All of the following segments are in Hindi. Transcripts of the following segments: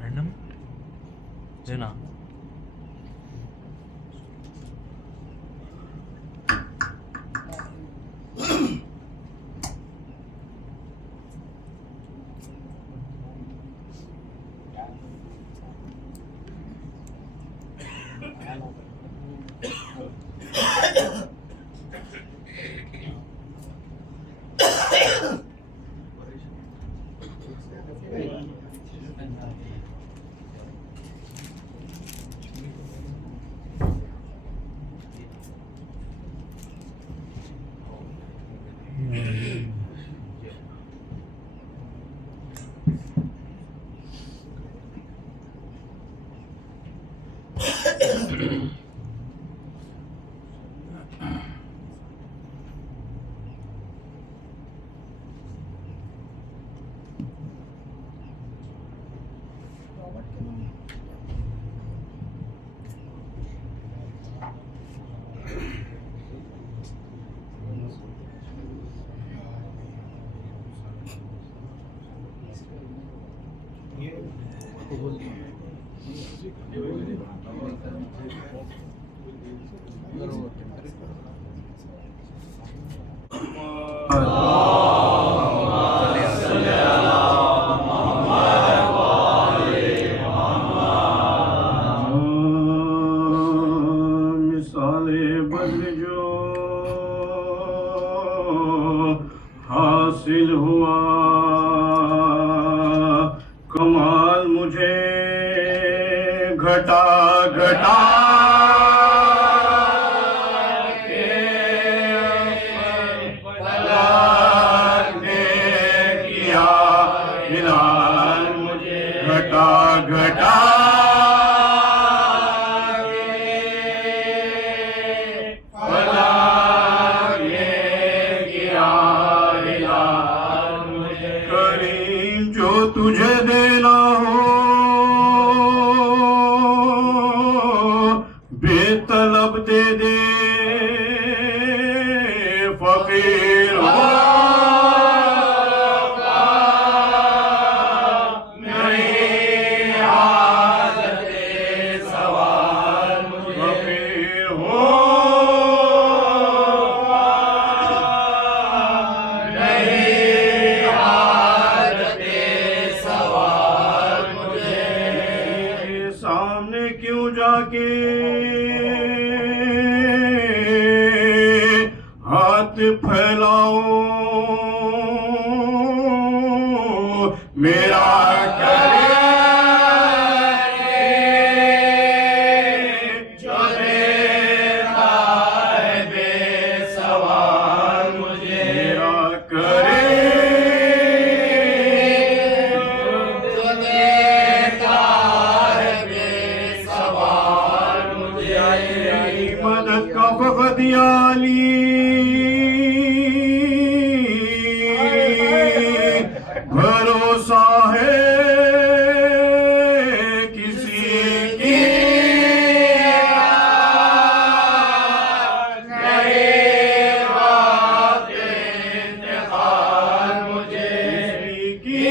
रैंडम देना। मिसाले बद्र जो हासिल हुआ, कमाल मुझे घटा घटा घटा घटा करीम जो तुझे देना हो बेतलब दे दे, फकीर हो सामने क्यों जाके हाथ फैलाओ, मेरा करे जो देता है बेसवाल मुझे, मेरा करे मदद का फकत याली भरोसा है किसी की नहीं, बात इंतकाल मुझे की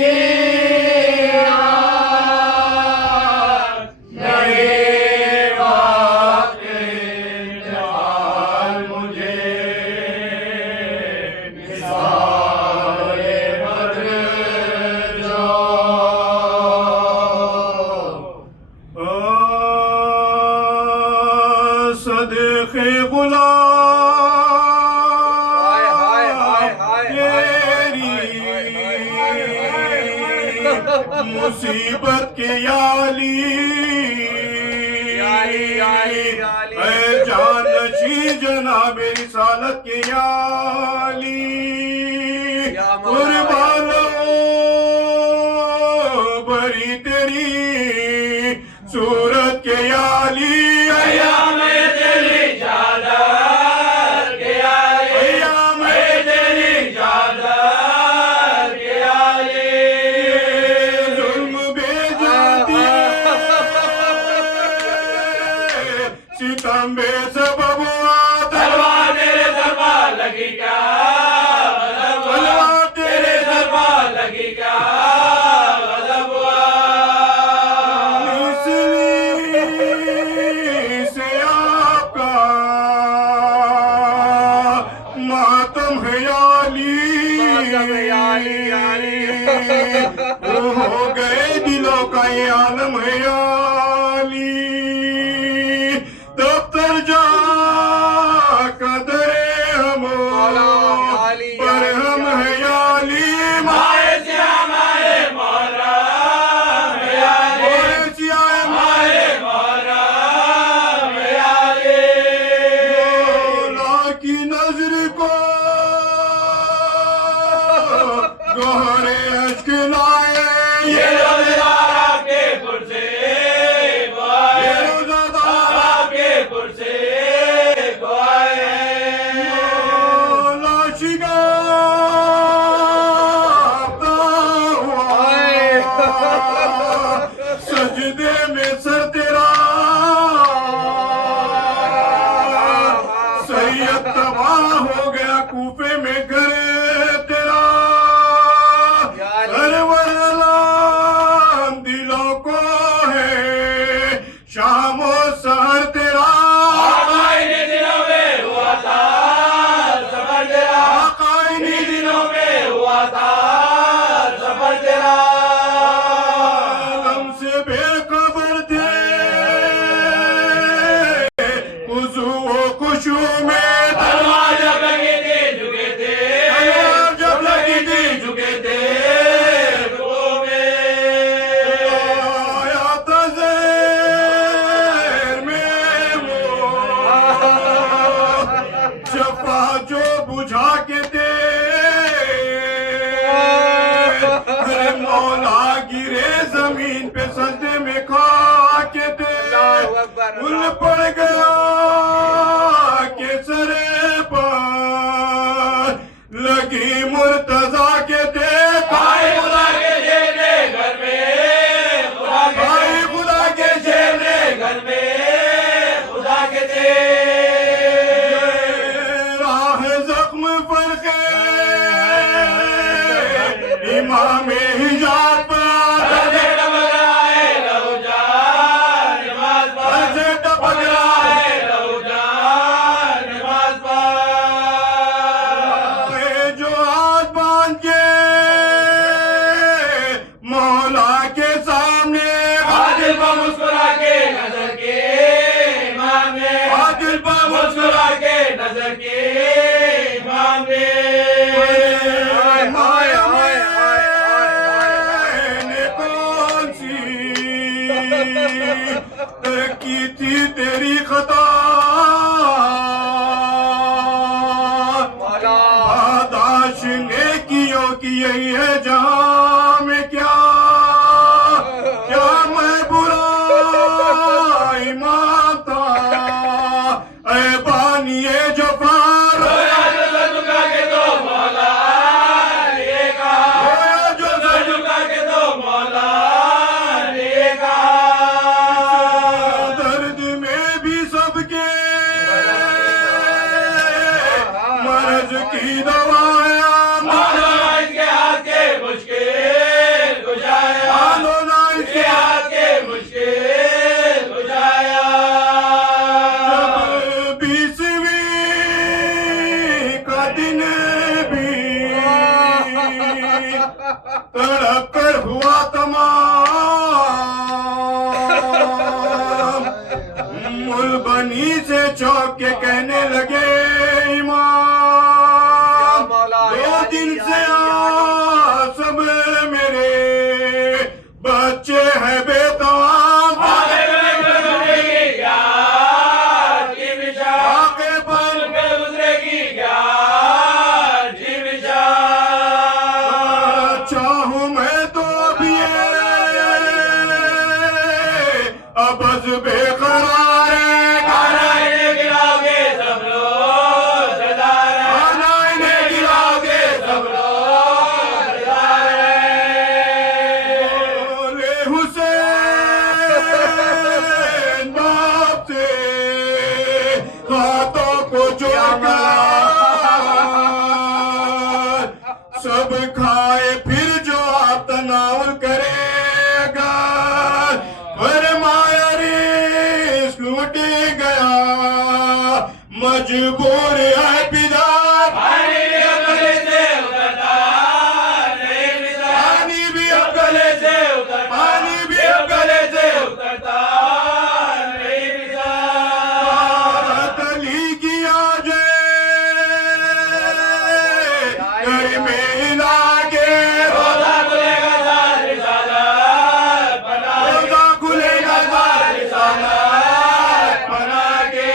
सदके गुलाम मुसीबत के याली जानशी जनाबे रिसालत के याली कुर्बान बरी तेरी सूरत के याली सीता लंबे सबबुआ तलवार तेरे दरबार लगी क्या तलवार तेरे दरबार लगी क्या गजब हुआ इसलिए से आपका मातम है याली हो गए दिलों का ये आलम है याली दफ्तर जा कदरे हम पर हम है याली माए सिया माए मोहरा माए सिया माए मोहरा याली मौला की नजर को गहरे अश्क लाए ये रोज़ेदार आपके पुरसे ये रोज़ादार आपके पुरसे मौला शिगारता हुआ सजदे में सर तेरा सैयद तबाह हो गया कूफे में घर तेरा सरवर अलाम दिलों को है शामो सहर तेरा आकाईनी दिनों में हुआ था सफर तेरा आकाईनी दिनों में हुआ था सफर तेरा हमसे बेखबर थे खुशू खुशू में तलवार जब लगी थी झुके थे तलवार जब लगी थी झुके थे रुकों में आया था ज़हर में वो जफा जो बुझा के दे अरे मौला गिरे जमीन पे सजदे में खा के दे गुल पड़ गया के सरे पर लगी मुर्तजा के दे भाई खुदा के जेने घर में खुदा के भाई खुदा के जेने घर में खुदा के दे राह जख्म पर के इमाम हिजाब पर से टपक रहा है लहू जान नमाज पर से टपक रहा है लहू जान नमाज पर है जो हाथ बांध के मौला के सामने आदिल पर मुस्कुरा के नजर के इमाम ने आदिल पर मुस्कुरा के नजर के इमाम ने मैंने कौन सी की थी तेरी खता आदाश ने कियो की यही है जहां में क्या मैं बुरा माता ऐ बानिए जफार रोया जो सर झुका के दो मौला ने कहा रोया जो सर झुका के दो मौला ने कहा दर्द में भी सबके मर्ज की दवाया मानो ना इसके हाथ के मुश्किल गुजाया मानो ना इसके इसके हाथ के मुश्किल गुजाया जब 20वीं का दिन भी तड़प कर हुआ तमाम मुलबनी से चौक के कहने लगे इमाम 2 दिन से सब मेरे बच्चे हैं बेतमाम आगे गुजरेगी क्या जी विशाल आगे पर आगे गुजरेगी क्या जी विशाल चाहूं मैं तो अभी अबज बेकरार है खाना इन्हें गिराओगे सब लोग सरदार है खाना इन्हें गिराओगे सब लोग सरदार है बोले हुसैन अगर सब खाए फिर जो आप तनाउल करेगा, फरमाया रिस्क लूट गया, मजबूर है पिता। पानी भी अब गले से उतरता नहीं पिता, पानी भी अब गले से उतरता, पानी भी अब गले से उतरता नहीं पिता। तली किया घर में लागे, रोजा खुलेगा सारी सालात बना के, रोजा खुलेगा सारी सालात बना के।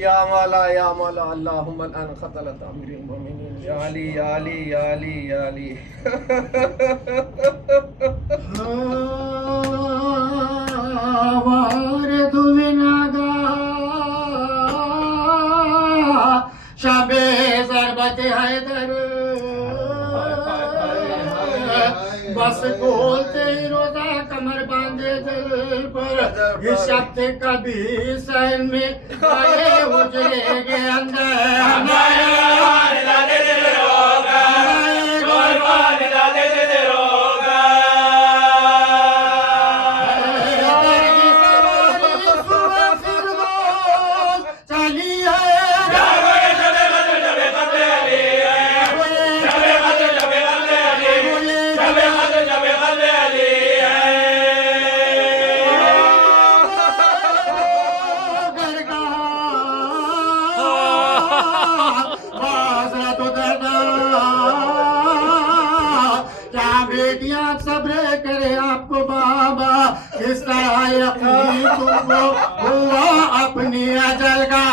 या मौला अल्लाहुम्मा अन क़तलत अमीरुल मोमिनीन या अली या अली या अली या अली। वारिद विनागा शबे ज़रबत हैदर, बस बोलते ही रोजा कमर बांधे दिल पर, इस शब्द कभी सहन में आए उजले के अंदर। हमारे भगवान दादे दे रोगा, भगवान दादे दे रोगा। क्या बेटियां सब्र करे आपको बाबा, किस तरह यकीन तुमको हुआ अपनी अजल का।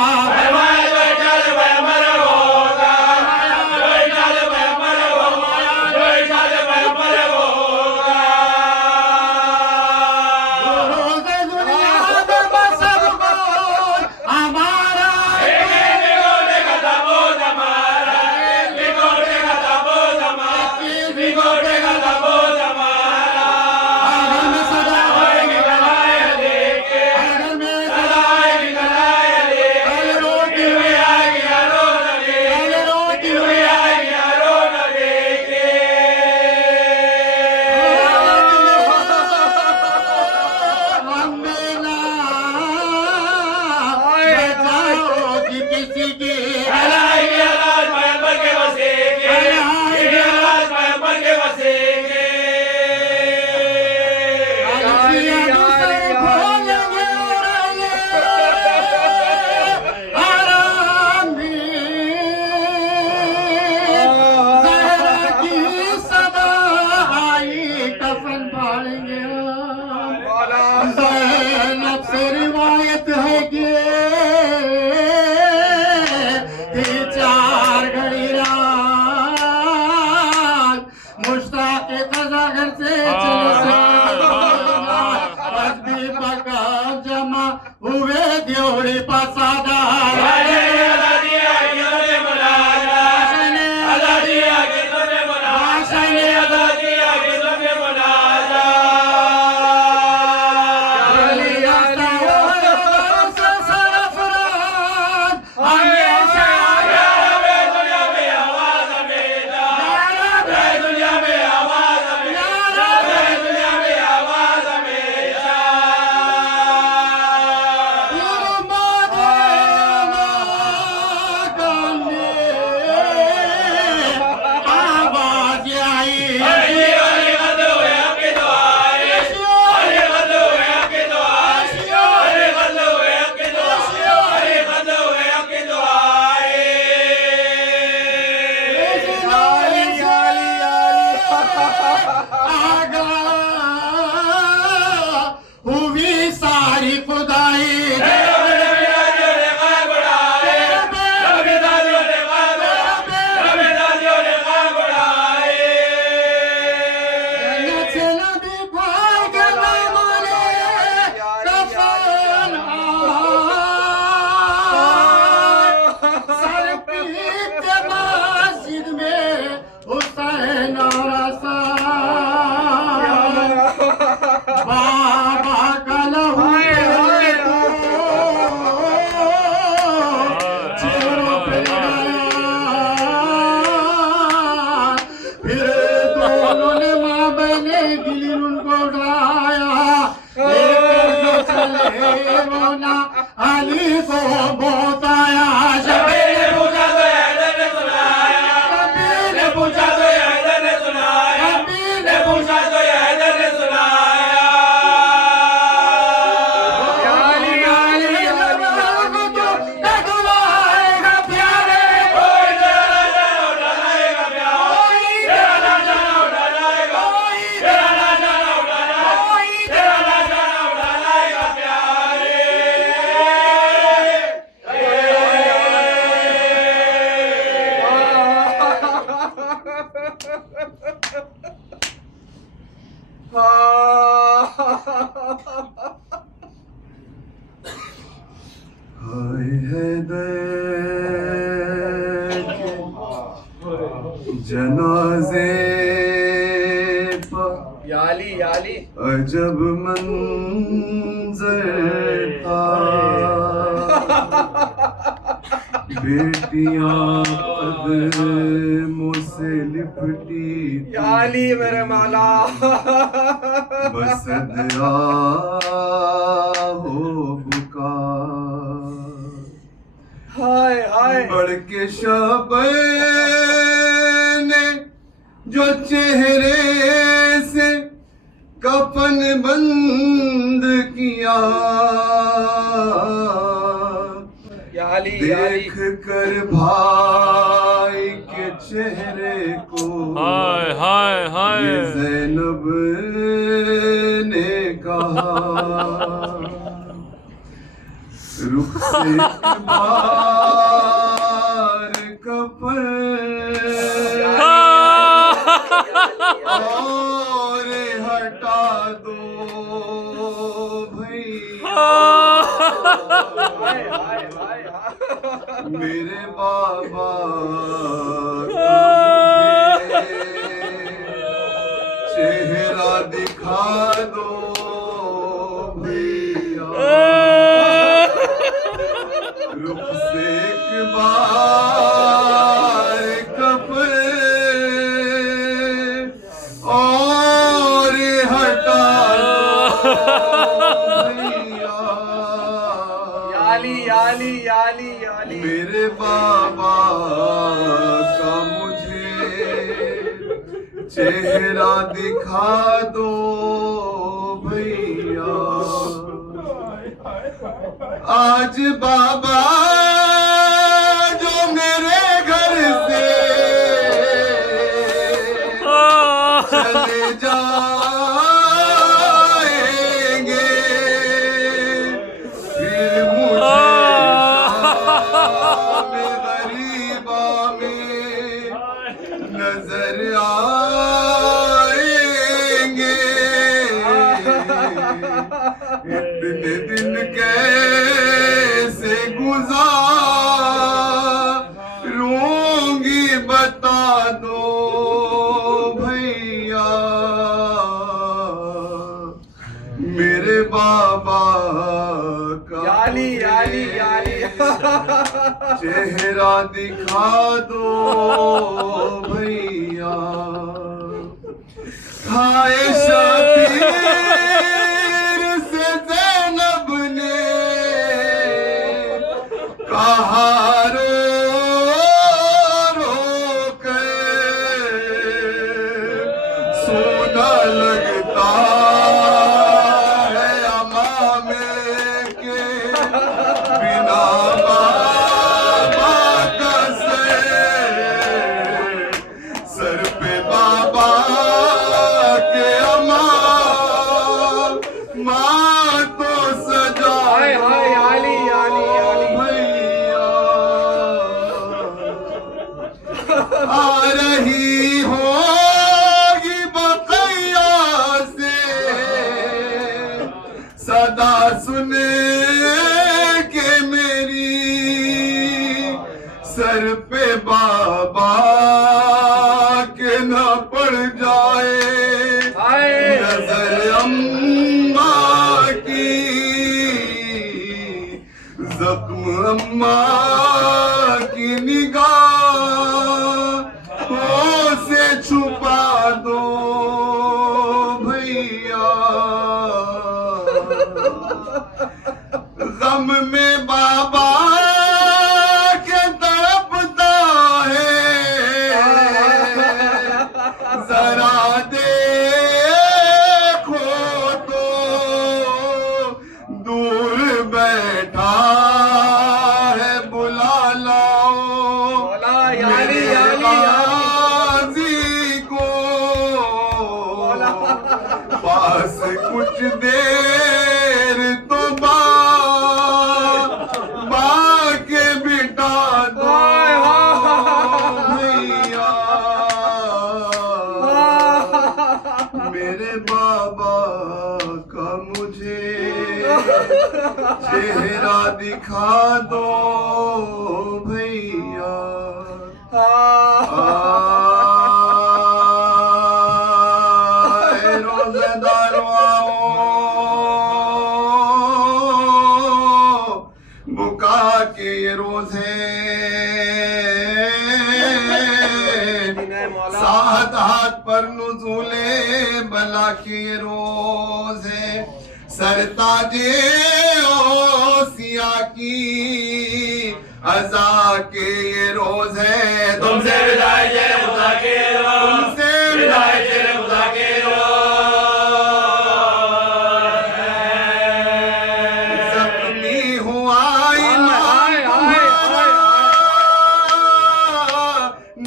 हुए द्योड़ी पसादा रोना अली को बहुत आया शबीर ने पूछा तो हैदर ने सुनाया शबीर ने पूछा तो हैदर ने सुनाया शबीर ने पूछा तो हैदर ने सुनाया याली याली डगलाएगा प्यारे कोई तेरा जाना उड़ाएगा प्यार तेरा ना जाना उड़ाएगा तेरा ना जाना उड़ाएगा तेरा ना जाना उड़ाएगा प्यारे हाय हैदर के जनाजे पर याली याली अजब मंजर था बेटियां कदमों से लिपटी याली मेरे मौला बसदरा हो बुका हाय हाय बढ़ के शबे ने जो चेहरे से कफन बंद किया याली याली देख कर भाई के चेहरे को हाय हाय हाय ये ज़ैनब ने कहा रुख से एक बार कफन और हटा दो भैया हाय हाय हाय मेरे बाबा का मुझे चेहरा दिखा दो भैया रुख से एक बार कपड़े और हटा दो भैया याली याली याली याली मेरे बाबा का मुझे चेहरा दिखा दो भैया आज बाबा जो मेरे घर से चले जाएंगे फिर मुझे शाम गरीबा में नजर आएंगे इतने दिन कैसे गुजारूंगी बता दो भैया मेरे बाबा का याली याली याली चेहरा दिखा दो भैया खाए शबीर से ज़ैनब ने कहा रो रो कर सोना लगता है अमामे के बिना बाबा का सर पे बाबा के अमा माँ तो सजा हाय हाय याली याली याली भैया आ रही होगी बकैया से सदा सुने के मेरी सर पे बाबा के न पड़ जाए हाय नजर अम्मा की जख्म अम्मा की निगाहों से छुपा दो भैया गम में बाबा के तड़पता है, जरा देखो तो दूर बैठा है, बुला लाओ मेरे गाजी को पास, कुछ देर तो बाके बिठा दो भैया, मेरे बाबा का मुझे चेहरा दिखा दो भैया। रोजेदारो आओ, बुका के रोजे, सात हाथ पर नुज़ूले बला के रोजे, सरताजे ओसिया की अज़ा के ये रोज है। तुमसे विदाई शेर खुदा के रोज, तुमसे विदाई शेर खुदा के रोज है। ज़ख्मी हुआ ईमान तुम्हारा,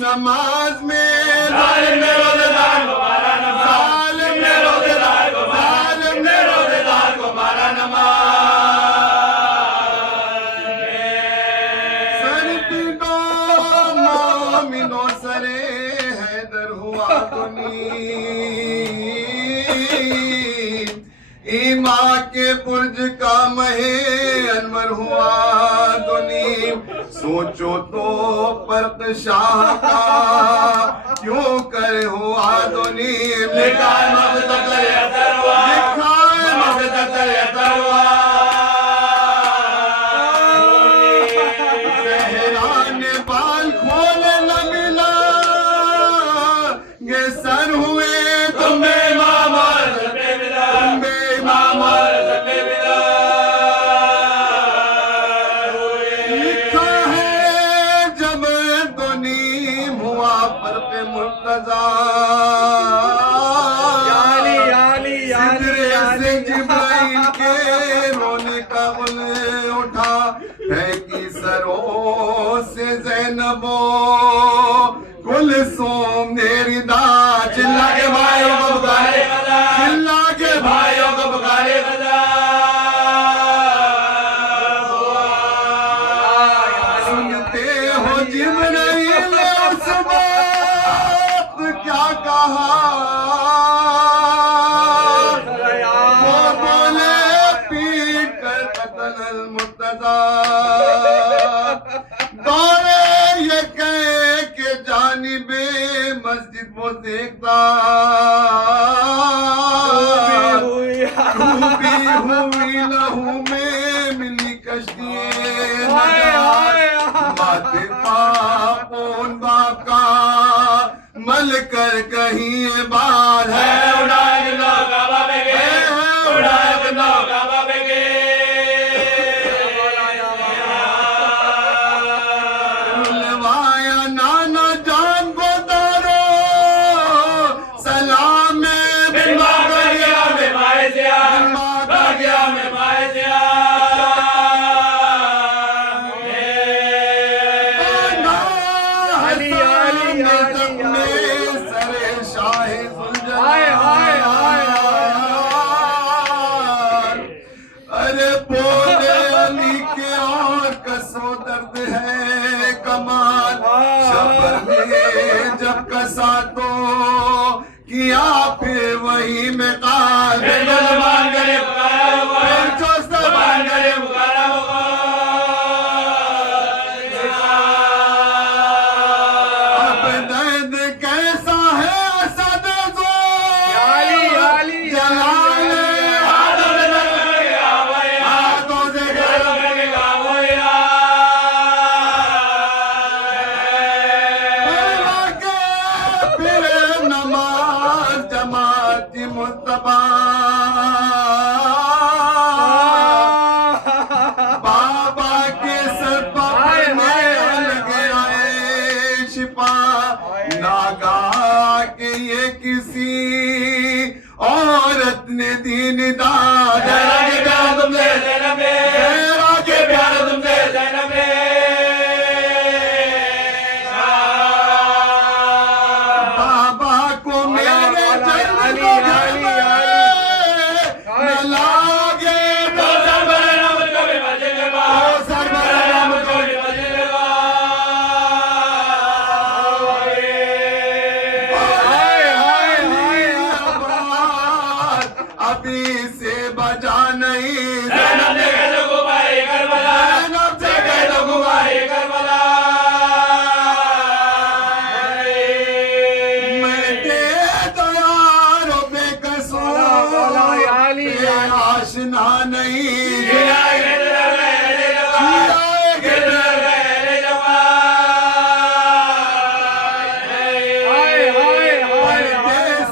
नमाज में जालिम ने रोज़ेदार को मारा नमाज, जालिम ने रोज़ेदार को मारा, जालिम ने रोज़ेदार को मारा नमाज। सर पीटो मोमिनो सरे हैदर हुआ दुनी, ईमा के बुर्ज का महे अनवर हुआ दुनी। सोचो तो परत शाह का क्यों कर हुआ दुनी, लिखा है मस्त तक हुआ, लिखा है मस्त तक हुआ। सहरा ने बाल खोले न मिला, ये सर हुए तुम बेईमान और सबे विदा, बेईमान और सबे विदा हुए। लिखा है जब दुनी हुआ पर पे मुर्तजा, सिदरे से जिब्राइल के रोने का गुल उठा है कि सरों से ज़ैनबो कुलसूम मेरी दा। चिल्ला के भाइयों को पुकारे गदा, चिल्ला के भाइयों को पुकारे गदा। सुनते हो जिब्राइल उस वक्त क्या कहा, वो बोले पीट कर कतल मुर्तजा, दौड़े ये कह के जानिबे मस्जिद वो देखता, डूबी हुई लहू में मिली कश्तिये, माते पापों बाका मल कर कहीं बार है। उड़ाए के नौका बाबे के, उड़ाए के नौका बाबे के। बुलवाया नाना जान को दारो, सलाम में बिम्बा गया में माए सिया, बिम्बा गया में माए सिया। अरे बोले अली के और कसो दर्द है कमाल, शबर में जब कसा तो किया फिर वही में काल। फिर जो ज़बान करे पुकारा होगा, फिर जो ज़बान करे पुकारा होगा। अब दर्द कैसा है असद जो जलाले हाथों से दर्द करके गावैया, हाथों से दर्द करके गावैया। फिर नमाज जमात मुस्तफा दीदार जैनब के प्यार तुमसे जैनब के प्यार तुमसे जैनब बाबा को मेरे जन्म को घर में न लागे तो सरवर नाम कभी मस्जिद में सरवर नाम कभी मस्जिद में अभी से बजा नहीं जैनब ने कह दो गुमाए करबला जैनब से कह दो गुमाए करबला मैं दे दो यारो बेकसूर ये आशना नहीं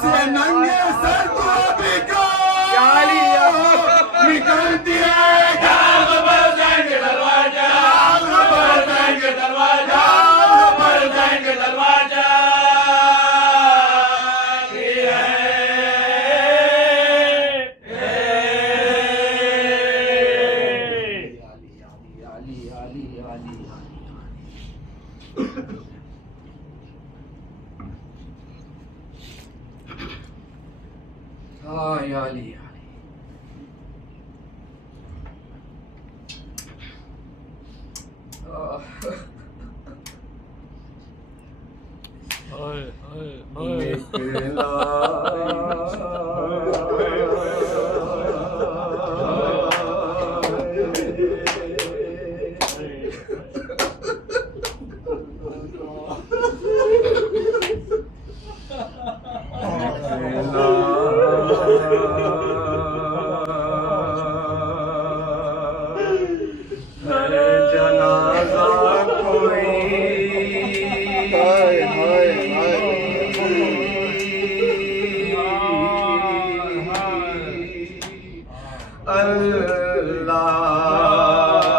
से नंगे सर को निकलती है हाय हाय हाय जनाजा कोई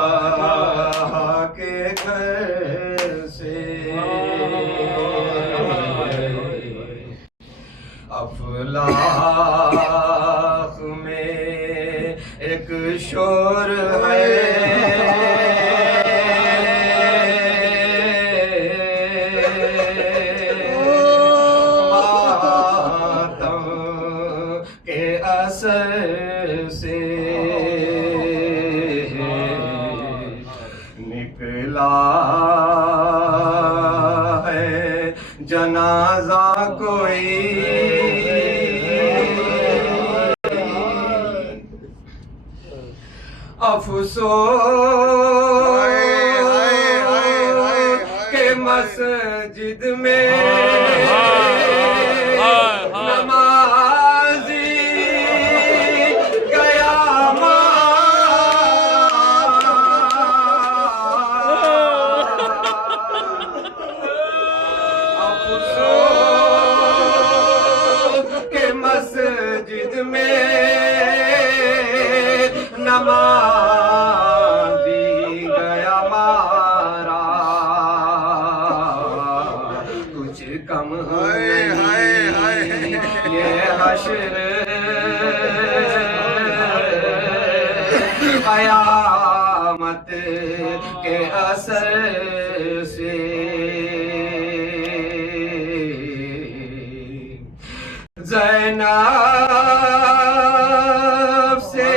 अल्लाह के घर से अफलाक में एक शोर मातम के असर से निकला है जनाजा कोई अफसोस के मस्जिद में नमाजी गया अफसोस के मस्जिद में नमाजी गया मारा कुछ कम ये हश्र कयामत के असर से ज़ैनब से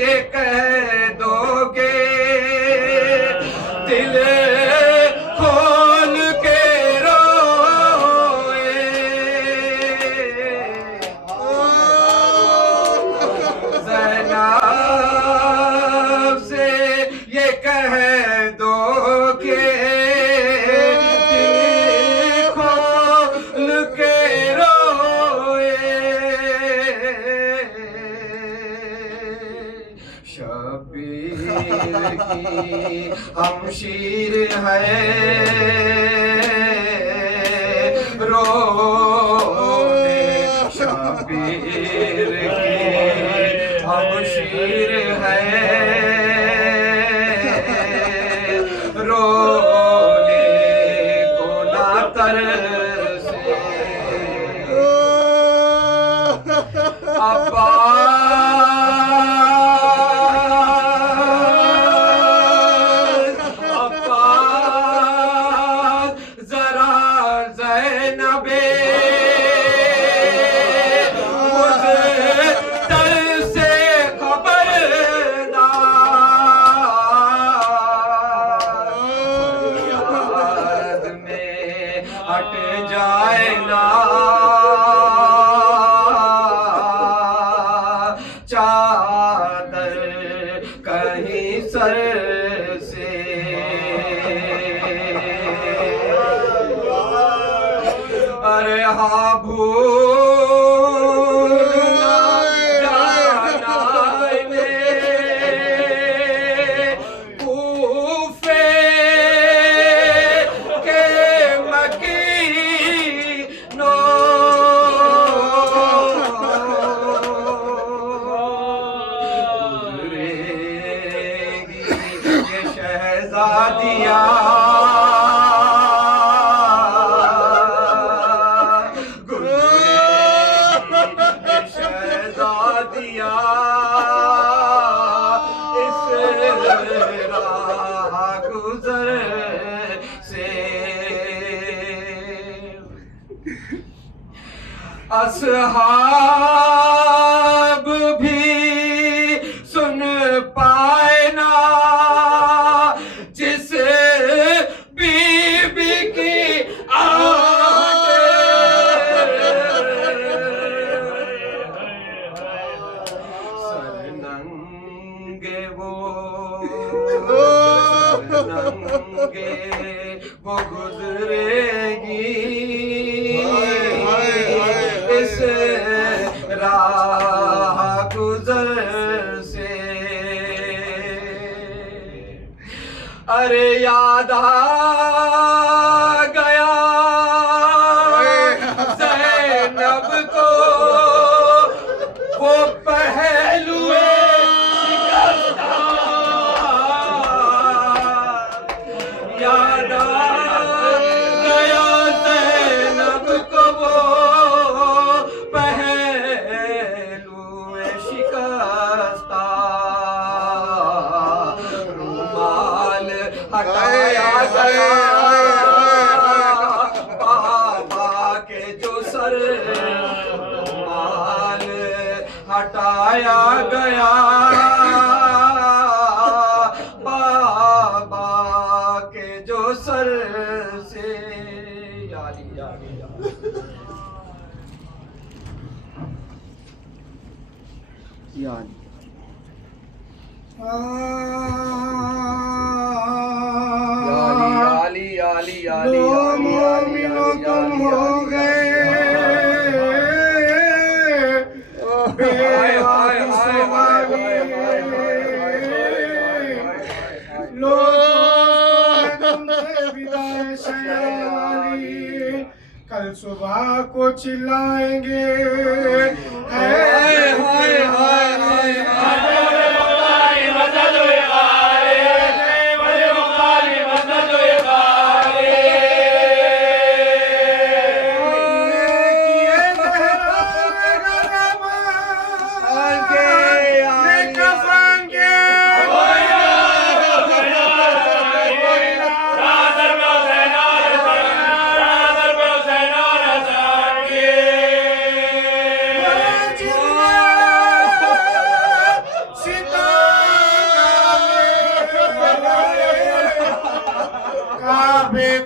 ये कह दोगे दिल खोल के रोए ज़ैनब से ये कह दोगे दिल खोल के शबीर की हमशीर है रोने शबीर की हमशीर है रोने को ना तरसे अब्बास कहीं सर से। अरे हाँ भूल ना जाना कूफे के मकीनों, गुजरेगी ये शहजादियाँ, असहाब भी सुन पाए ना जिस बीबी की सरनंगे वो गुजरेगी इस राह गुजर से। अरे याद आ गया ज़ैनब को वो पहलू शिकस्ता, याद आ गया ज़ैनब को वो पहलू शिकस्ता, रुमाल हटाया गया बाबा के जो सर, रुमाल हटाया गया बाबा के जो सर से। यारी यारी यारी याली याली याली दो मोमिनों तुम हो गए लो तुमसे विदाई शयारी, कल सुबह को चिल्लाएंगे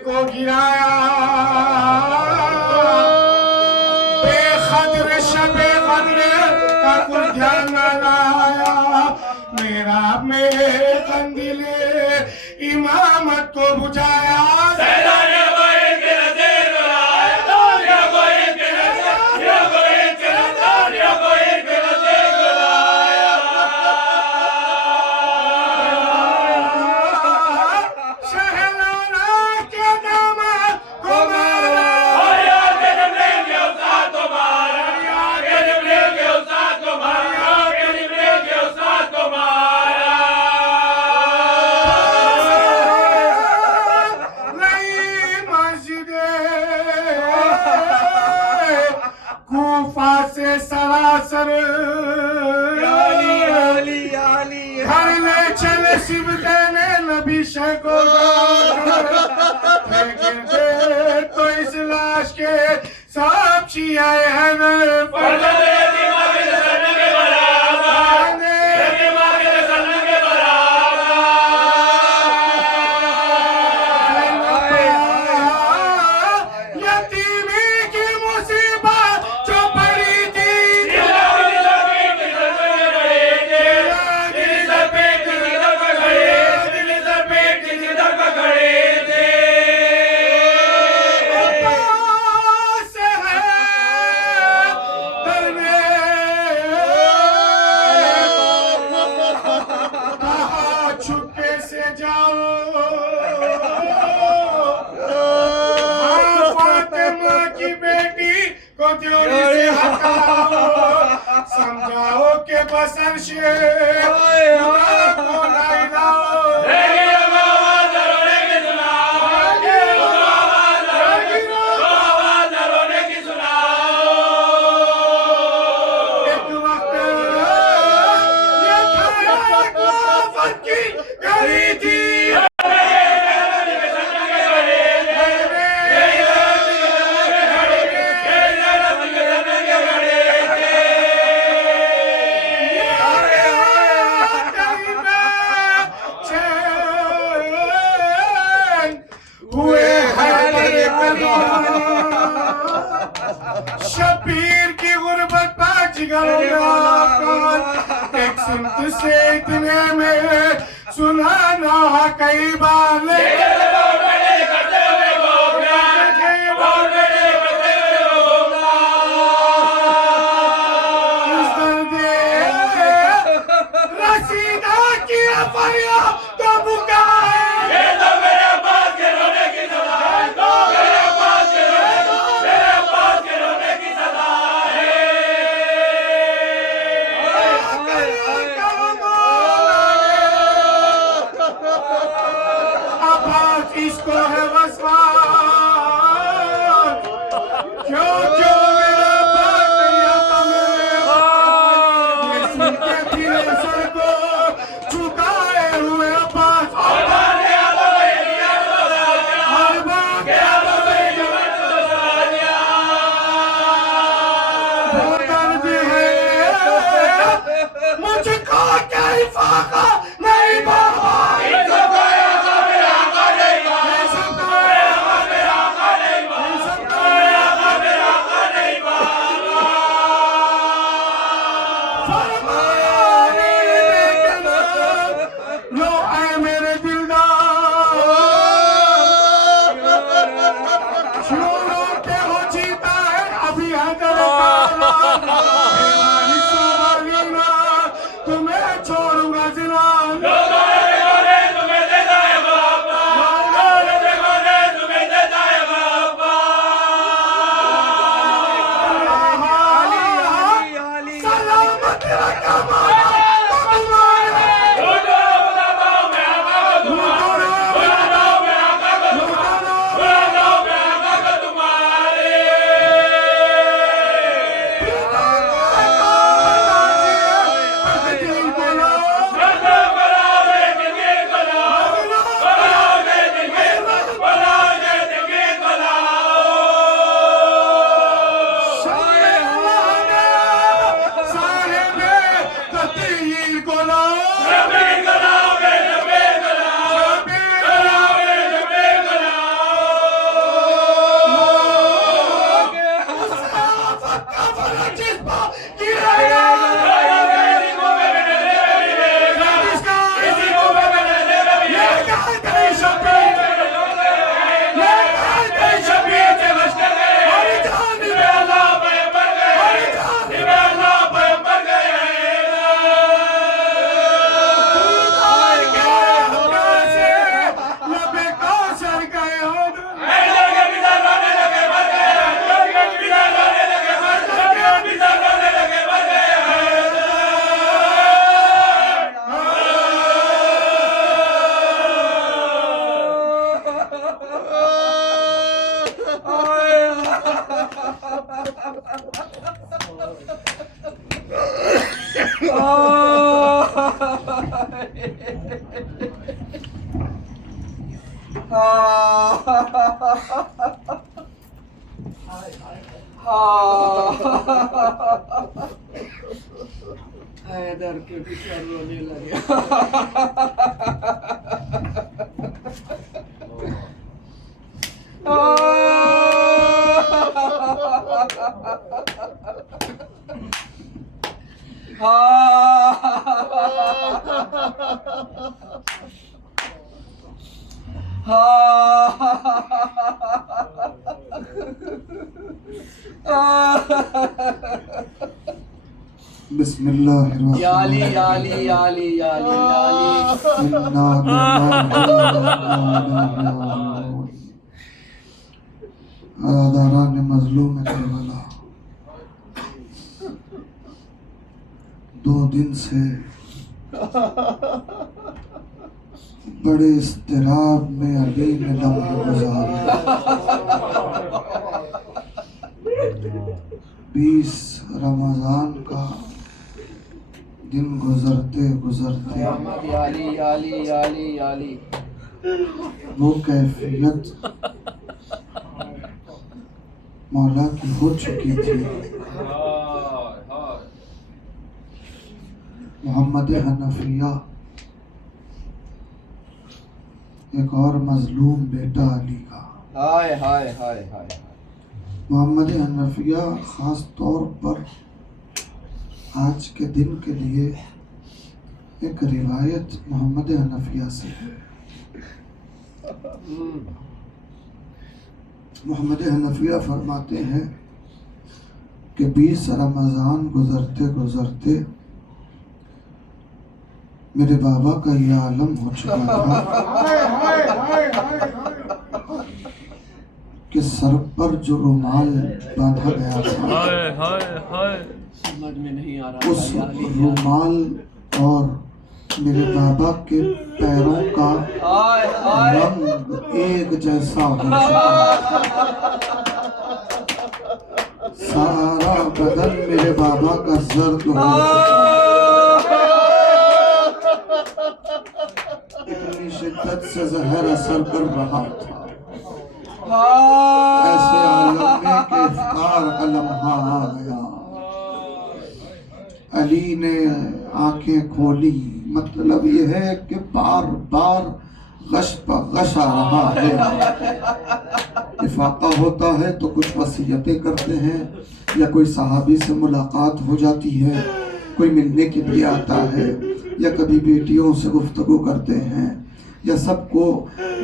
को गिराया बेखदर शबे कद्र का कोई ध्यान न लाया, मेरा मेरे कंदिले इमामत को बुझाया। से सरासर घर ले चले सिबताने नबी को तो इस लाश के साक्षी आए हैं छुपके से जाओ, हाँ, फातिमा की बेटी को त्योरी से हटाओ, समझाओ के बसर से खुदा को लाई लाओ। शबीर की गुर्बत पाँच घरों में एक सिमत से इतने में सुनाना कई बार रसीदा की फरियाद तो पुकारे इसको है वसवास, क्यों क्यों मेरा बात नहीं आता मैं, ये सुन के दिल सर को झुकाए हुए अब्बास, हर बात वो दर्द है मुझको क्या फाका नहीं बाबा। तुम्हें छोड़ूंगा जिलान सलामत रखा हैदर के पीछे रोने लगे। बिस्मिल्लाह। बिस्मिल्लाहिर्रहमानिर्रहीम। या अली या अली या अली या अली या अली। इन्ना आदारान मजलूम करबला 2 दिन से बड़े इस्तिराब में अली ने लम्हे गुजारे। 20 रमजान का दिन गुजरते गुजरते या अली या अली या अली या अली। वो कैफियत मौला की हो चुकी थी। मोहम्मद हनफिया एक और मजलूम बेटा अली का। हाय हाय हाय हाय। मोहम्मद हनफिया खास तौर पर आज के दिन के लिए एक रिवायत मोहम्मद हनफिया से है। मोहम्मद हनफिया फरमाते हैं कि 20 रमज़ान गुजरते गुजरते मेरे बाबा का यह आलम हो चुका था कि सर पर जो रुमाल बांधा गया था समझ में नहीं आ रहा। उस रुमाल और मेरे बाबा के पैरों का रंग एक जैसा हो चुका। सारा बदन मेरे बाबा का जर्द हो चुका। इतनी शिद्दत से जहर असर कर रहा था। ऐसे आलम में कि इफ्तार का लम्हा आ गया। अली ने आंखें खोली, मतलब ये है कि बार बार गश पर गश आ रहा है। इफाका होता है तो कुछ वसीयतें करते हैं, या कोई सहाबी से मुलाकात हो जाती है, कोई मिलने के लिए आता है, या कभी बेटियों से गुफ्तगू करते हैं, या सबको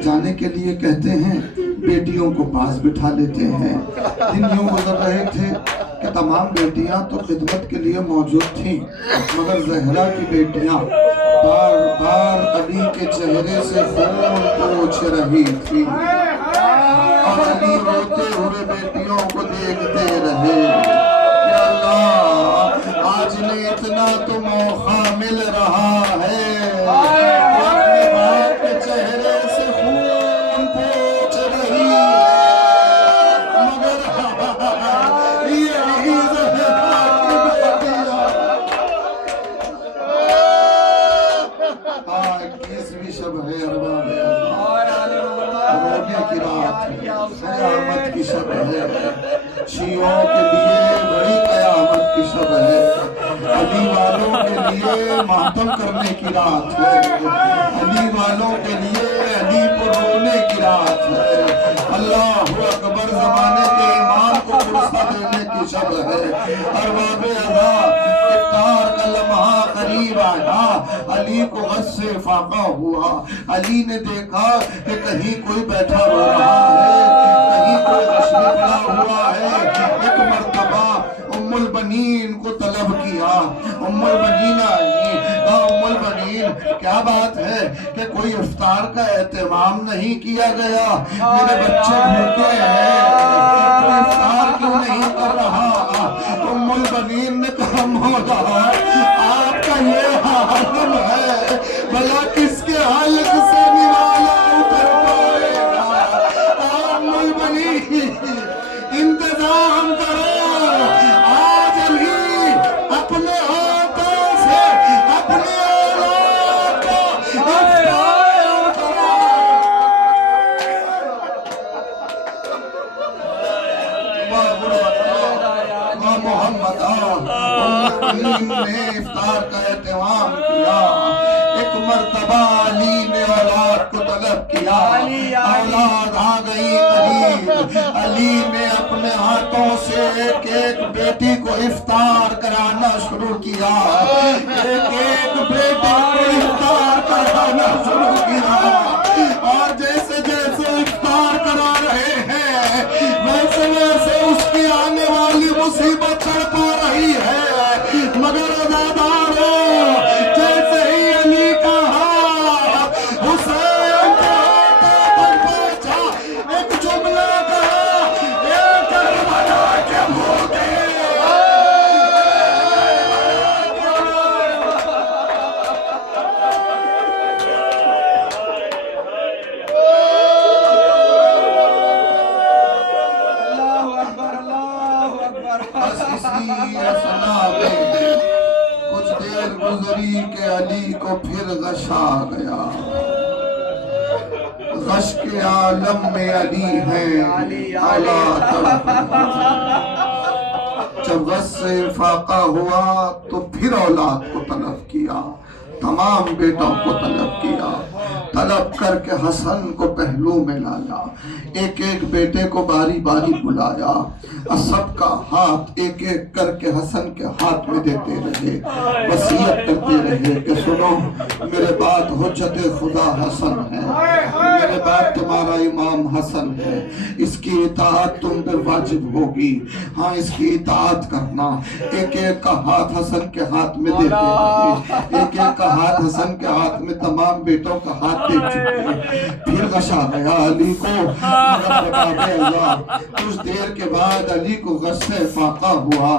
जाने के लिए कहते हैं, बेटियों को पास बिठा लेते हैं। दिन यूं गुजर रहे थे कि तमाम बेटियां तो खिदमत के लिए मौजूद थीं, मगर जहरा की बेटियां बार बार अली के चेहरे से खून पोंछ रही थी और अली रोते हुए बेटियों को देखते रहे। या अल्लाह, आज ने इतना तो मौका मिल रहा है, अपने बाप के चेहरे से खून पोंछ रही है, मगर यही ज़हरा की बेटियां। 21वीं शब है अरबाब रोने की रात है, क़यामत की शब है, शियों के लिए बड़ी क़यामत की शब है, अली वालों के लिए मातम करने की रात है, अली वालों के लिए अली को रोने की रात है। अल्लाह अकबर, ज़माने के इमाम को फुर्सत देने की शब है। अरबाब अज़ा, इफ्तार का लम्हा करीब आया, अली को गस्से फाका हुआ। अली ने देखा कि कहीं कोई बैठा रो रहा है, कहीं कोई गश्ती पड़ा हुआ है। एक मर्तबा उम्मुल बनीन को तलब किया। उम्मुल बनीन आई, उम्मुल बनीन क्या बात है कि कोई इफ्तार का एहतमाम नहीं किया गया? मेरे बच्चे भूखे हैं, कोई इफ्तार क्यों नहीं कर रहा? उम्मुल बनीन ने कहा, मौला आपका ये हाल है, भला किसके हालत से निवाला उतर पाएगा? उम्मुल बनीन इंतजाम करो, आज अली अपने हाथों से अपने औलाद को इफ्तार कराए। मोहम्मद ने इफ्तार का एहतमाम किया। एक मर्तबा अली ने औलाद को तलब किया, औलाद आ गई करीब। अली ने अपने हाथों से एक एक बेटी को इफ्तार कराना शुरू किया, एक एक बेटी को इफ्तार कराना शुरू किया। और जैसे जैसे इफ्तार करा रहे हैं, वैसे वैसे उसकी आने वाली मुसीबत चढ़ पा रही है, मगर को फिर गशा गया। गश के आलम में अली है, आला तड़प जब गश से फाका हुआ तो फिर औलाद को तलब किया, तमाम बेटों को तलब किया। तलब करके हसन को पहलू में लाया, एक एक बेटे को बारी बारी बुलाया और सबका हाथ एक एक करके हसन के हाथ में देते रहे, वसीयत करते रहे कि सुनो मेरे बाद हुज्जत खुदा हसन है, मेरे बाद तुम्हारा इमाम हसन है, इसकी इताअत तुम पे वाजिब होगी, हाँ इसकी इताअत करना। एक एक का हाथ हसन के हाथ में देते रहे, एक एक का हाथ हसन के हाथ में तमाम बेटों का हाथ दे चुके। फिर गशा गया अली को, मगर अल्लाह कुछ देर के बाद अली को गश से फाका हुआ।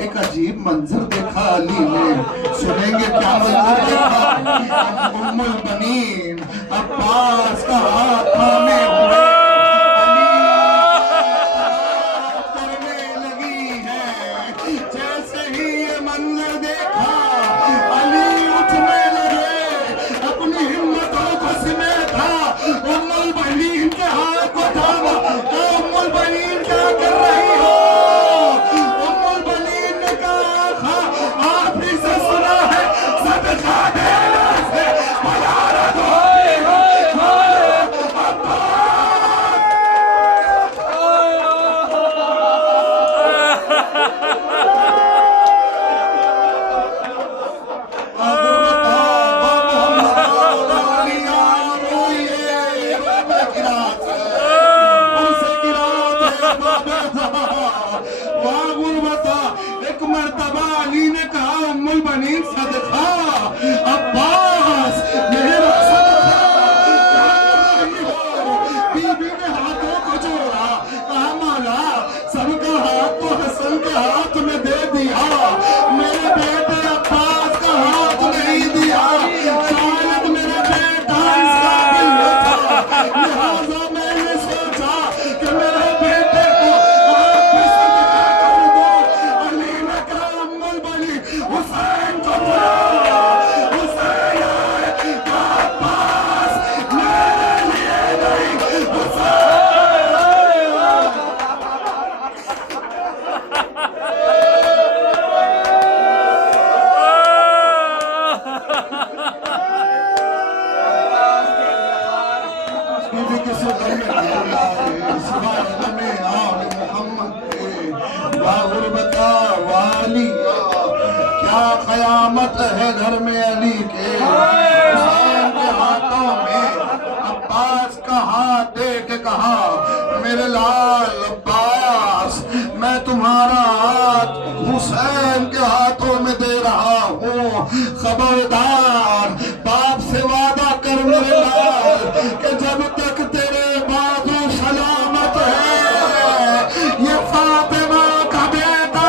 एक अजीब मंजर देखा अली ने, सुनेंगे क्या मंजर देखा? उम्मुल बनीन अब्बास का हाथ थामे हुए करने लगी है। जैसे ही ये मंजर देखा अली उठने लगे, अपनी हिम्मतों को समेटा, उम्मुल बनीन के हाथ को थामा। उम्मुल बनीन क्या कर रही हो? उम्मुल बनीन ने कहा आपने से सुना है सदका देने से मयारत होती है। एक मर्तबा अली ने कहा उम्मुल बनीन सदका अब्बास मेरा सदका क्या कर रही हो? बीबी ने हाथों को जोड़ा, कहा मौला सबका हाथ तो हसन के हाथ में दे दिया, मेरे बेटे अब्बास का हाथ नहीं दिया। शायद मेरा बेटा इस काबिल न था, लिहाजा मैंने सोचा कि मेरे बेटे को आप भी सदका कर दो। अली ने कहा उम्मुल बनीन हुसैन को बुलाओ, हुसैन आए का अब्बास मेरे लिए नहीं, हुसैन बीबी के सुगम में सिवाय नमे आल मोहम्मद के बागुरबता वालिया। क्या कयामत है घर में अली के, हुसैन के हाथों में अब्बास का हाथ दे के कहा मेरे लाल अब्बास मैं तुम्हारा हाथ हुसैन के हाथों में दे रहा हूँ। खबरदार बाप से वादा कर मेरे लाल कि जब तक तेरे बाजू सलामत है ये फातिमा का बेटा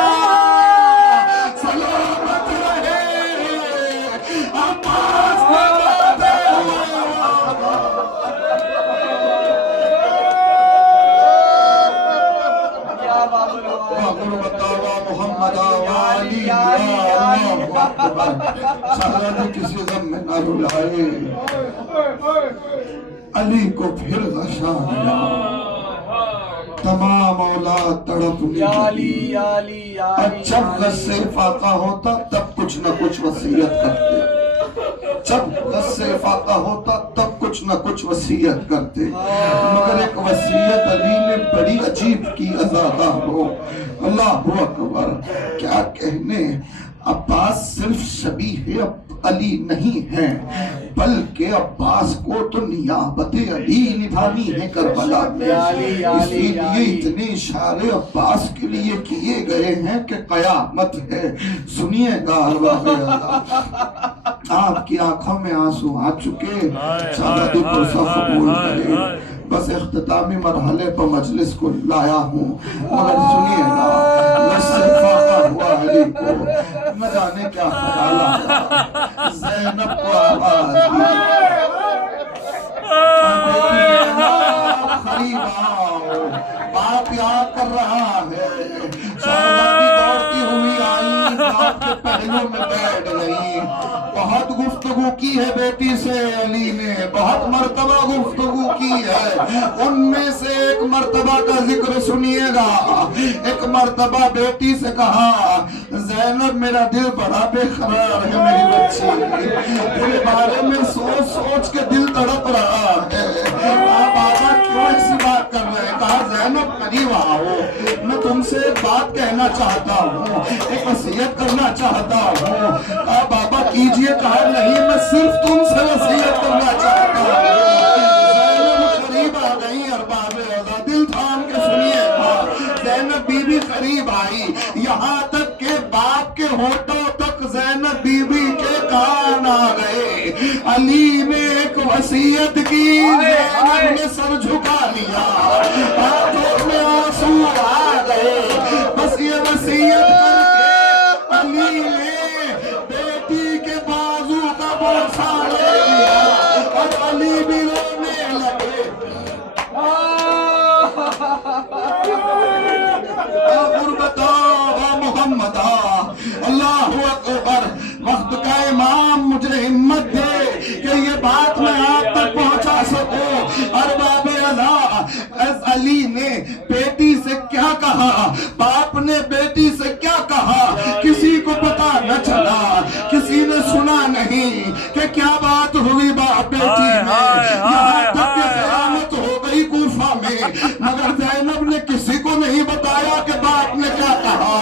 सलामत रहे। अब्बास ने वादे मोहम्मद वाली किसी गम में न रुलाए। अली को फिर गशा गया, तमाम औलाद तड़पने लगी। जब गस्से फाका होता तब कुछ न कुछ वसीयत करते, जब गस्से फाका होता तब कुछ न कुछ वसीयत करते, मगर एक वसीयत अली ने बड़ी अजीब की अज़ादा हो। अल्लाहु अकबर, क्या कहने, अब्बास सिर्फ शबीह अली नहीं है बल्कि अब्बास को तो नियाबत अली निभानी है करबला में। इसलिए इतने इशारे अब्बास के लिए किए गए हैं कि कयामत है। सुनिएगा आपकी आंखों में आंसू आ चुके, शादी पुरसा कबूल करे। बस इख्तितामी मरहले पर मजलिस को लाया हूँ, मगर सुनिएगा हुआ अली को न जाने क्या ख्याल आया। ज़ैनब को आवाज दी, करीब आओ, बाप याद कर रहा है। शहजादी दौड़ती हुई आई, बाप के पहलू में बैठ गई बहुत गुफ्तगू की है बेटी से अली ने, बहुत मर्तबा गुफ्तगू की है। उनमें से एक मर्तबा का जिक्र सुनिएगा। एक मर्तबा बेटी से कहा, ज़ैनब मेरा दिल बड़ा बेकरार है, मेरी बच्ची तेरे बारे में सोच सोच के दिल तड़प रहा है। बाबा क्यों ऐसी बात कर रहे हैं? कहा ज़ैनब करीब आओ, मैं तुमसे एक बात कहना चाहता हूँ, एक वसीयत करना चाहता हूँ। कहा बाबा कीजिए। कहा नहीं, मैं सिर्फ तुमसे वसीयत करना चाहता हूँ। ज़ैनब करीब आ गई, अरबाब दिल थाम के सुनिएगा। ज़ैनब बीबी करीब आई, यहाँ तक के बाप के होठों तक ज़ैनब बीबी के कान आ गए। अली ने एक वसीयत की, ज़ैनब ने सर झुका लिया, आंखों में आंसू आ गए। बस ये वसीयत करके अली ने बेटी के बाजू का बोसा ले लिया और अली भी रोने लगे। गुरबता मोहम्मदा, अल्लाहु अकबर। वक्त का इमाम मुझे हिम्मत दे कि ये बात मैं आप तक पहुंचा सकूं। अरबाब अल्लाह, अली ने बेटी से क्या कहा, बाप ने बेटी से क्या कहा, किसी को पता न चला, किसी ने सुना नहीं कि क्या बात हुई बाप बेटी में। यहाँ तक कि क़यामत हो गई कूफा में, मगर ज़ैनब ने किसी को नहीं बताया कि बाप ने क्या कहा।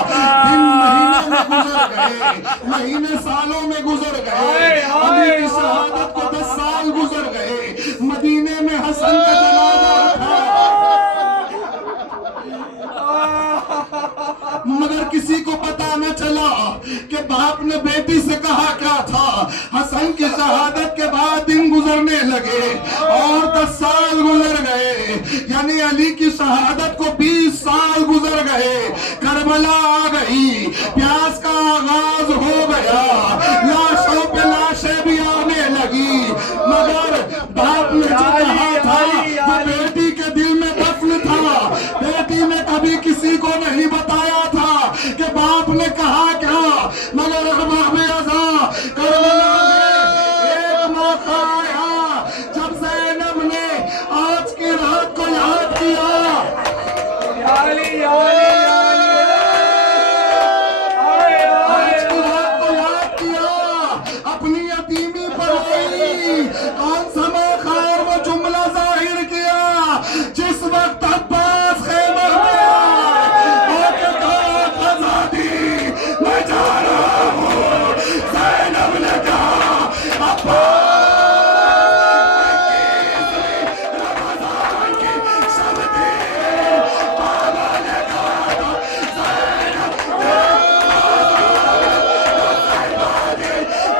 दिन महीने में गुजर गए, महीने सालों में गुजर गए। अली की शहादत को 10 साल गुजर गए। मदीने में हसन का जनाजा उठा, मगर किसी को पता न चला कि बाप ने बेटी से कहा क्या था। हसन की शहादत के बाद दिन गुजरने लगे और 10 साल गुजर गए, यानी अली की शहादत को 20 साल गुजर गए। करबला आ गई, प्यास का आगाज हो गया, लाशों पे लाशें भी आने लगी, मगर बाप ने जो कहा था वो बेटी के दिल में दफन था। बेटी ने कभी किसी को नहीं बताया था कि बाप ने कहा क्या, मगर अरबाब अज़ा करबला में एक मौका आया जब ज़ैनब ने आज की रात को याद किया। आज की रात को याद किया, अपनी यतीमी पर आई। कौन सा मौखार वो जुमला जाहिर किया जिस वक्त अब्बास खैबर में आके कहा, आजादी मैं जा रहा हूँ। ज़ैनब ने कहा, अब्बास रमज़ान की शब थी, बाबा ने कहा ज़ैनब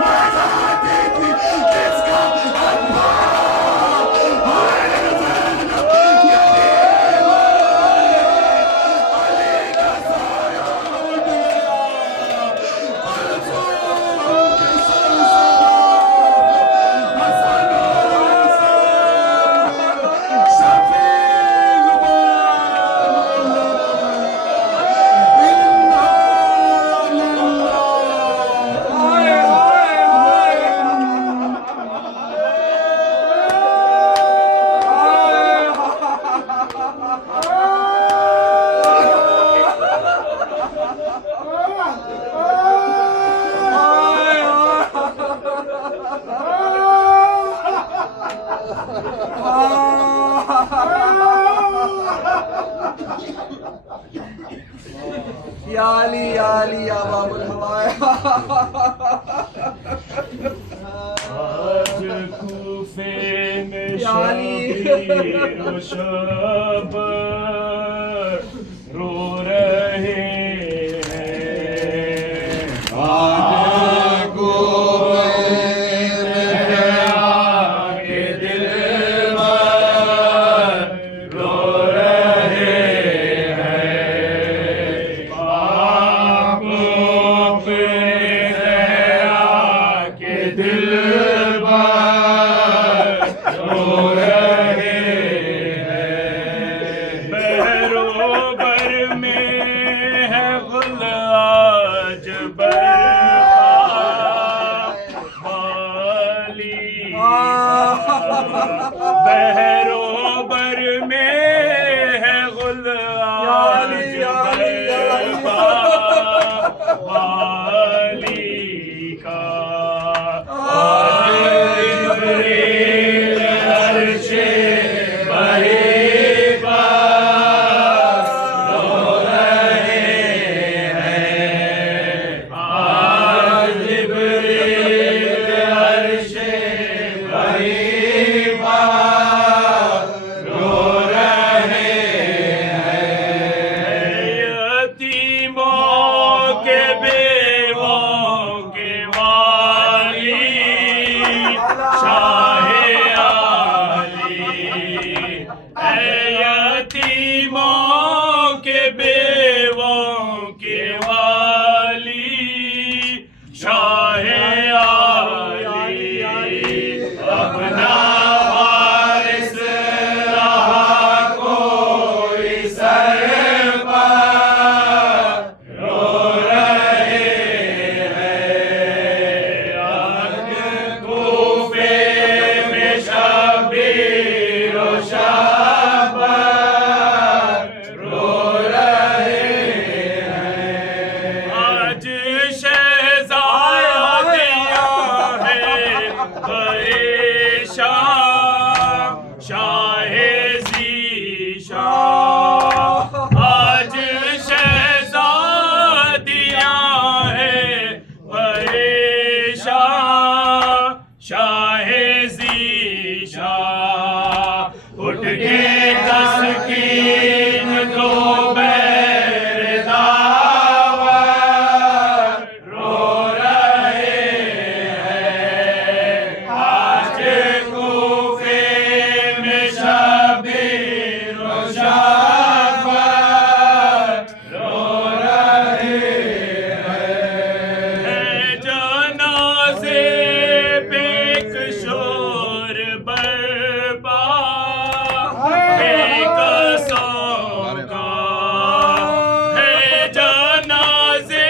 मैं जाती थी, किसका या अली या अली या बाबुल हवाया। आज कूफे में शबीर व शब रो रहे हैं। आज के दिल रो रहे हैं। बापों पे के दिल रो रहे हैं। बरोबर में है गुल आज बरपा, बहरोबर में है गुल आज बरपा वाली का जिब्रील अर्शे बरीबा रो रहे हैं आज जिब्रील अर्शे बरीबा रो रहे हैं यतीमों के बेवों के वाली शाहे आली यतीमों के बेवों के वाली शाहे आली अपना वारिस रहा कोई सर पर रो रहे हैं आज कूफे में शबीर व शाबाश रो रहे हैं आज शहज़ादियाँ हैं परेशान शाहे ज़ीशान आज शहज़ादियाँ हैं परेशान शाहे ज़ीशान उठ के तस्कीन दो बैर दावर रो रहे हैं आज कूफे में शबीर व शाबाश रो रहे हैं जनाज़े पे एक शोर बरपा बेकसों का है जनाज़े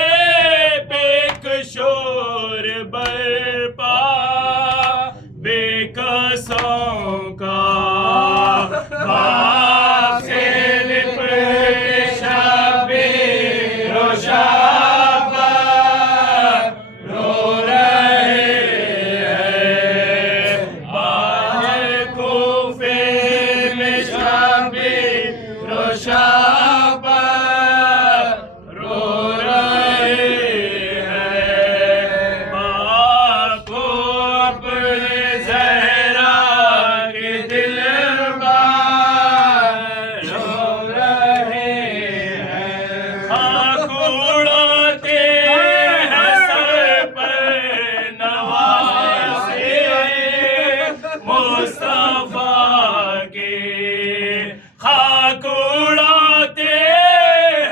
पे एक शोर बरपा बेकसों का बाप से लिपटे शबीर व शाबाश रो रहे हैं आज कूफे में शबीर व शाबाश रो रहे हैं बाप को अपने ज़हरा के दिलबार रो रहे हैं खाक उड़ाते हैं सर पर नवाज़े मुस्तफ़ा के खाक उड़ाते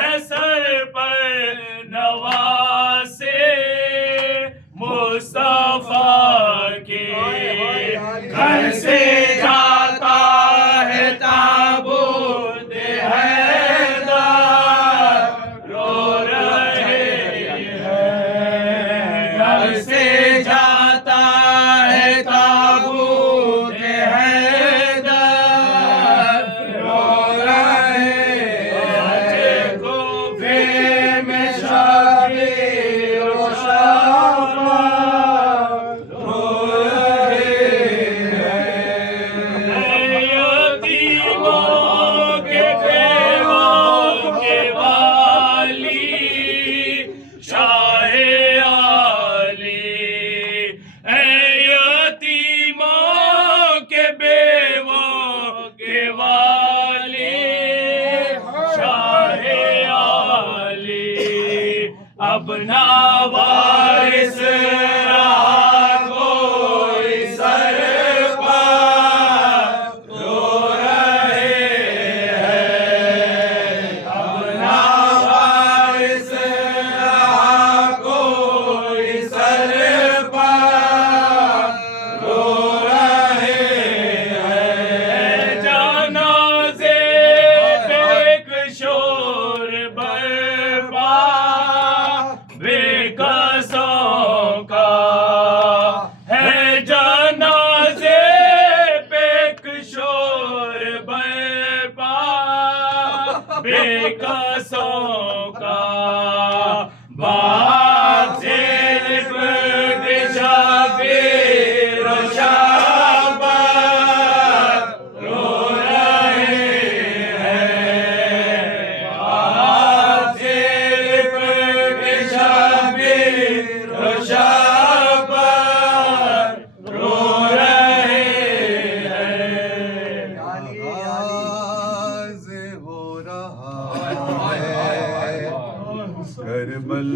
हैं सर पर नवाज़े मुस्तफ़ा के घर से जाता है ताबूत हैदर रो रहे हैं घर से जाता है ताबूत हैदर रो रहे हैं कूफे में शबीर व शाबाश रो रहे हैं यतीमों के बेवों के वाली शाहे आली यतीमों के बेवों के वाली शाहे आली अपना वारिस रहा कोई सर पर रो रहे हैं अपना वारिस रहा कोई सर पर रो रहे हैं जनाज़े पे एक शोर बरपा बेकसों बेकसों का बाप से लिपट शबीर और शब्बार रो रहे हैं। बाप से लिपट शबीर और शब्बार रो रहे हैं। आगाज़ हो रहा है करबल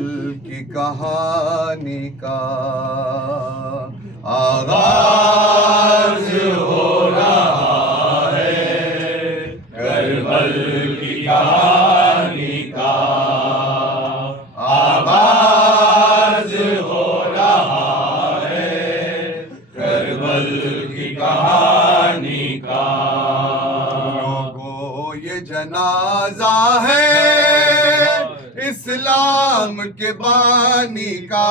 की कहानी का, आगाज़ हो रहा है करबल की कहानी का आगाज हो रहा है। करबल की कहानी का लोगों ये जनाजा है इस्लाम के बानी का,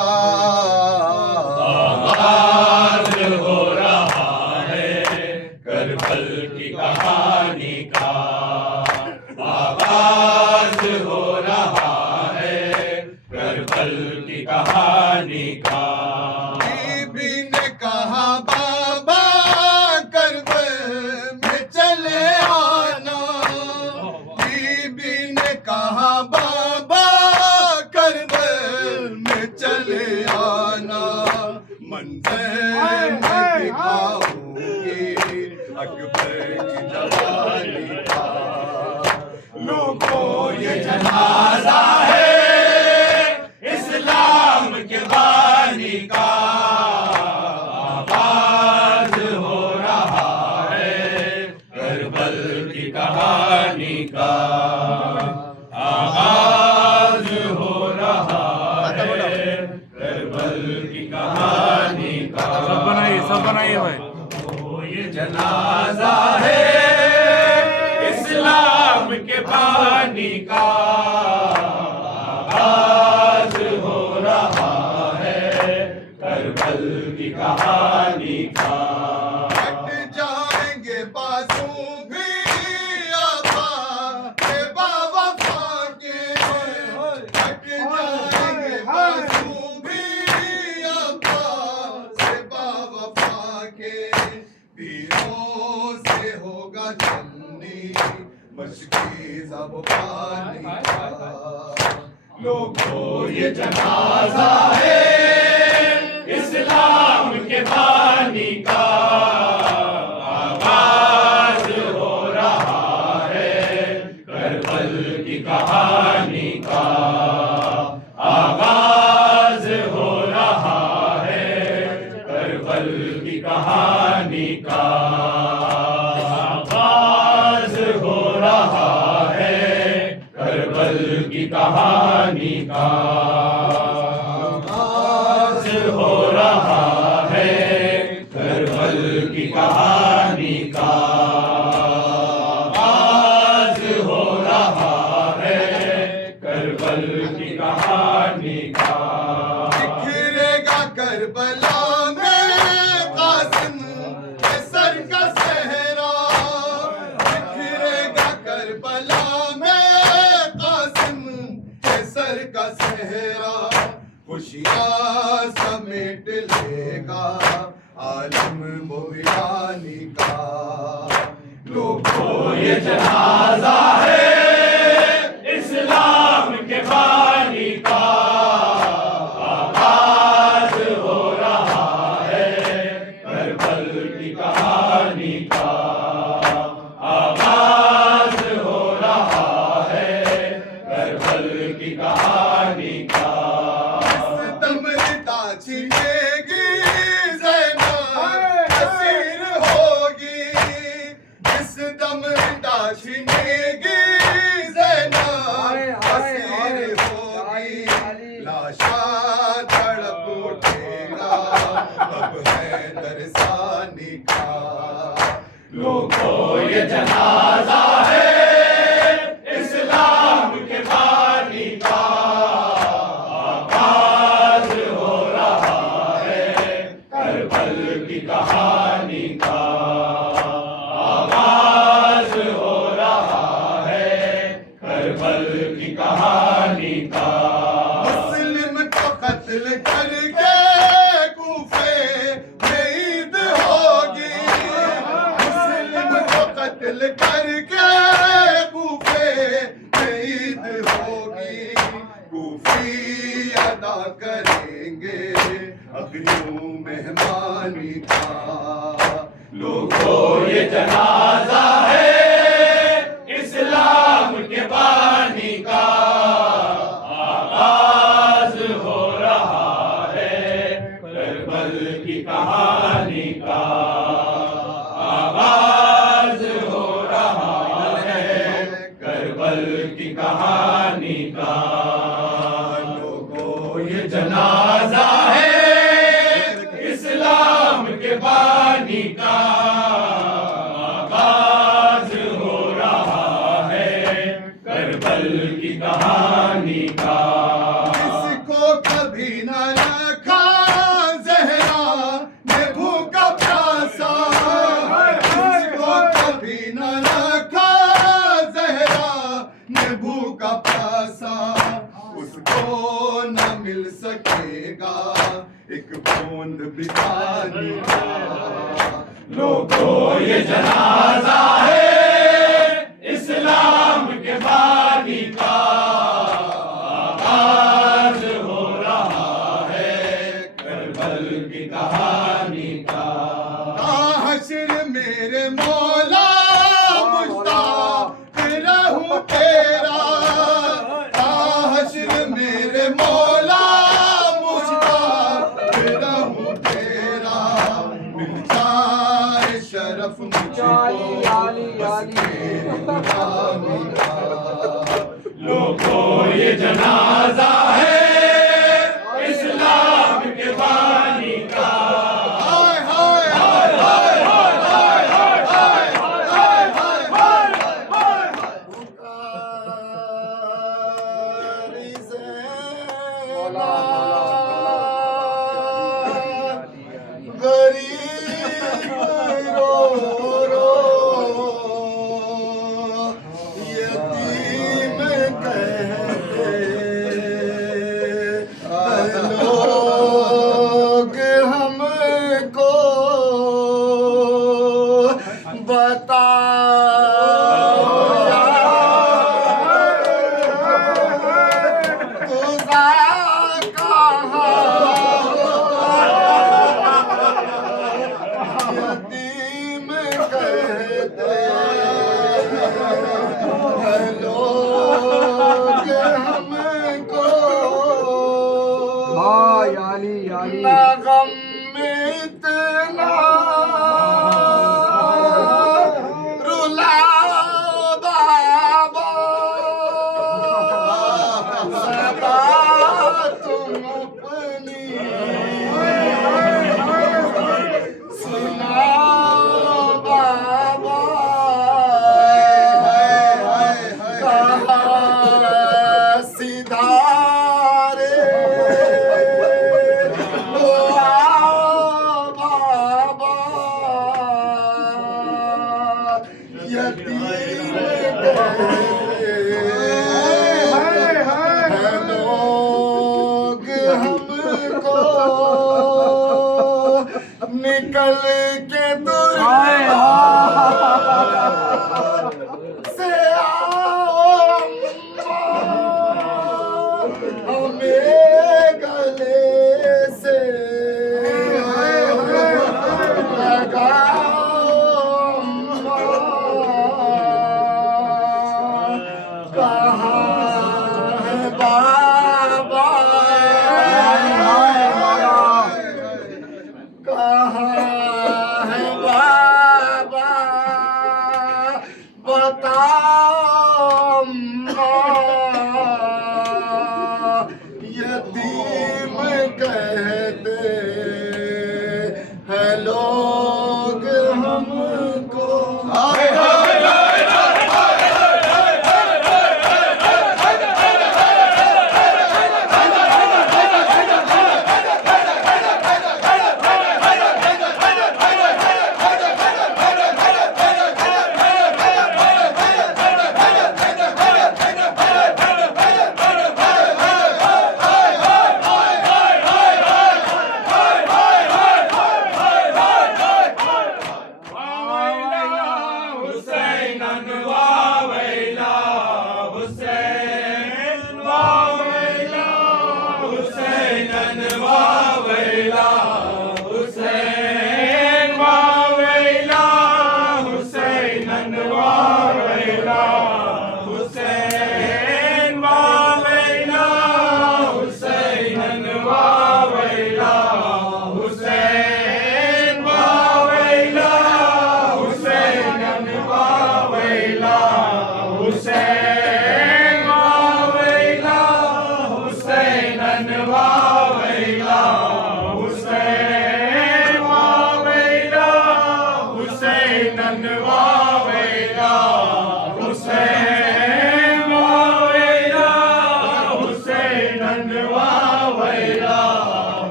आगाज हो रहा है करबल की कहानी का। आगाज हो रहा है करबल की कहानी का। बीबी ने कहा बाबा करबल में चले आना, बीबी ने कहा बाबा करबल में चले आना, मंज़िल में दिखाऊंगी अकबर की जवानी का। लोगों ये जनाजा है इस्लाम के बानी का। आगाज हो रहा है करबल की कहानी का। आगाज हो रहा है करबल की कहानी का। सब बनाइए भाई। ये जनाजा है इस्लाम के बानी का। आगाज हो रहा है करबल की कहानी का। कट जाएंगे बाजू भी आबा के बावफा के, कट जाएंगे बाजू भी आबा से बावफा के, पीरों से होगा चलनी मशकी ज़ब पानी का। लोगों ये जनाजा है इस्लाम के बानी का। आगाज हो रहा है करबल की कहानी का। आगाज हो रहा है करबल की कहानी का। आगाज हो रहा है करबल की कहानी का। आगाज हो रहा है करबल की कहानी का। आगाज हो रहा है करबल की कहानी का। बिखरेगा करबला में कासिम के सर का सहरा, बिखरेगा करबला में कासिम के सर का सहरा, खुशियाँ समेट लेगा आलम मोहियानी का। लोगों ये जनाजा है इस्लाम के बानी का। आगाज हो रहा है करबल की कहानी का। आगाज हो रहा है करबल की कहानी का। दमता छिनेगी ज़ैनब असीर होगी, जिस दमता छिनेगी ज़ैनब असीर होगी, लाशा तड़प उठेगा अब है दरसानी का। लोगों ये जनाजा है इस्लाम के बानी का। आगाज हो रहा है करबल की कहानी का। आगाज हो रहा है कहानी का। मुस्लिम को कत्ल करके कूफे में ईद होगी, मुस्लिम को कत्ल करके कूफे में ईद होगी, कूफी अदा करेंगे अगनू मेहमानी का। लोगों ये जनाजा है इस्लाम के बानी का, आगाज हो रहा है करबल की कहानी का, आगाज हो रहा है करबल की कहानी का। लोगों ये जनाजा है इस्लाम के बानी का, आगाज हो रहा है करबल की कहानी का। इसको कभी न रखा ज़हरा ने भूखा प्यासा, इसको कभी न रखा ज़हरा ने भूखा प्यासा, उसको न मिल सकेगा एक बूंद भी पानी का। लोगों ये जनाजा है इस्लाम के बानी का, आगाज हो रहा है करबल की कहानी का। हश्र मेरे मौला मुश्ताक रहूं तेरा, हश्र मेरे मौला मुश्ताक रहूं तेरा, मिल जाए शरफ मुझको बस तेरी गुलामी का। लोगों ये जनाजा है इस्लाम के बानी का। हाय हाय हाय हाय हाय हाय हाय हाय हाय हाय हाय पुकारी ज़ैना गरीब रो रो यतीम कहते लोग हमको बताओ खुदा कहाँ यतीम कहते लोग हमको ना गम में इतना रुला बाबा, सदा तुम अपनी सुनाओ बाबा, कहाँ सिधारे ओ आओ बाबा, यतीम कहते हैं लोग हमको, निकल के दुनिया से आओ अम्मा, हमें गले से लगाओ अम्मा, कहाँ है बाबा, कहाँ है बाबा, बताओ अम्मा, यतीम कहते हैं लोग हमको।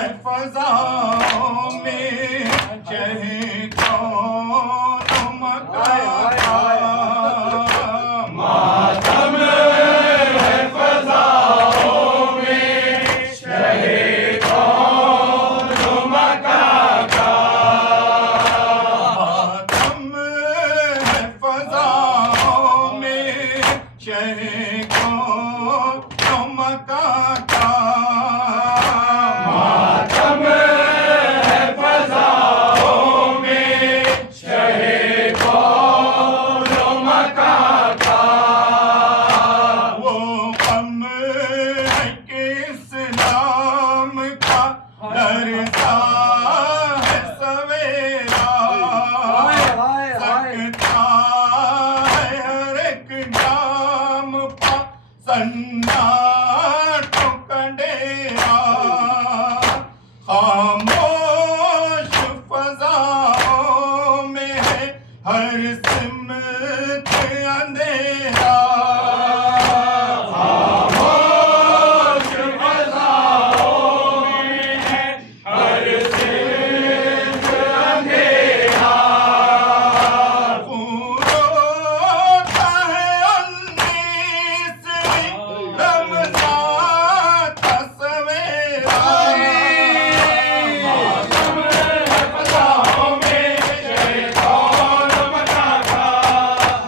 है फजाओं में चाहे कौन मकाया मातम है फजाओं में शहे कौन मका का मातम है फजाओं में शहे कौन मका का मातम है फजाओं में शहे कौन मका का वो गम है कि इस्लाम का दर्जा है सवेरा सकता है हर एक जाम पा सन्नाटो कंडेरा खामोश फजाओं में है हर सिमत अंधेरा खामोश फजाओं में है हर सिमत अंधेरा रोता है 19वीं रमज़ान का सवेरा मातम है फजाओं में शहे कौन मका का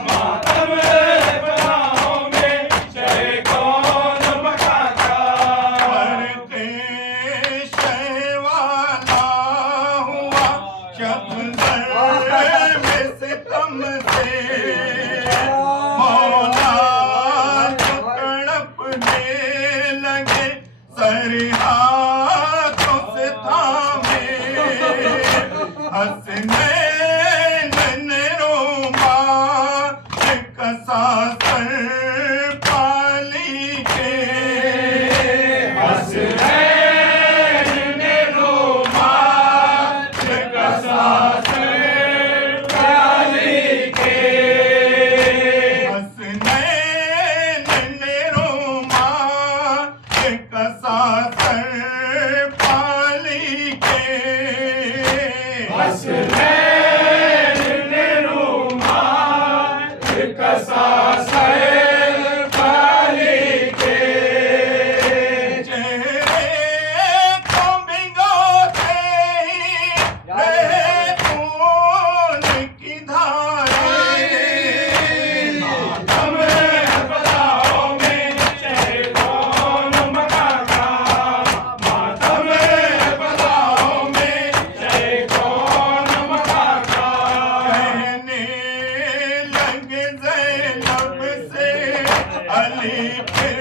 मातम है फजाओं में शहे कौन मका का बढ़ते शहवाला हुआ शब्द में सितम से मौला जो तड़पने लगे सर हाथों से थामे हंसने ने रोमा कसा सर पाली के हसनैन ने रोमा कसा सर प्याली के हसनैन ने रोमा कसा सर पाली के हसनैन ने रोमा कसा सर प्याली के चेहरे को भिगोते ही रहे खून की धारें मातम है फजाओं में शहे कौन मका का मातम है फजाओं में शहे कौन मका का कहने लगे ज़ैनब से अली फिर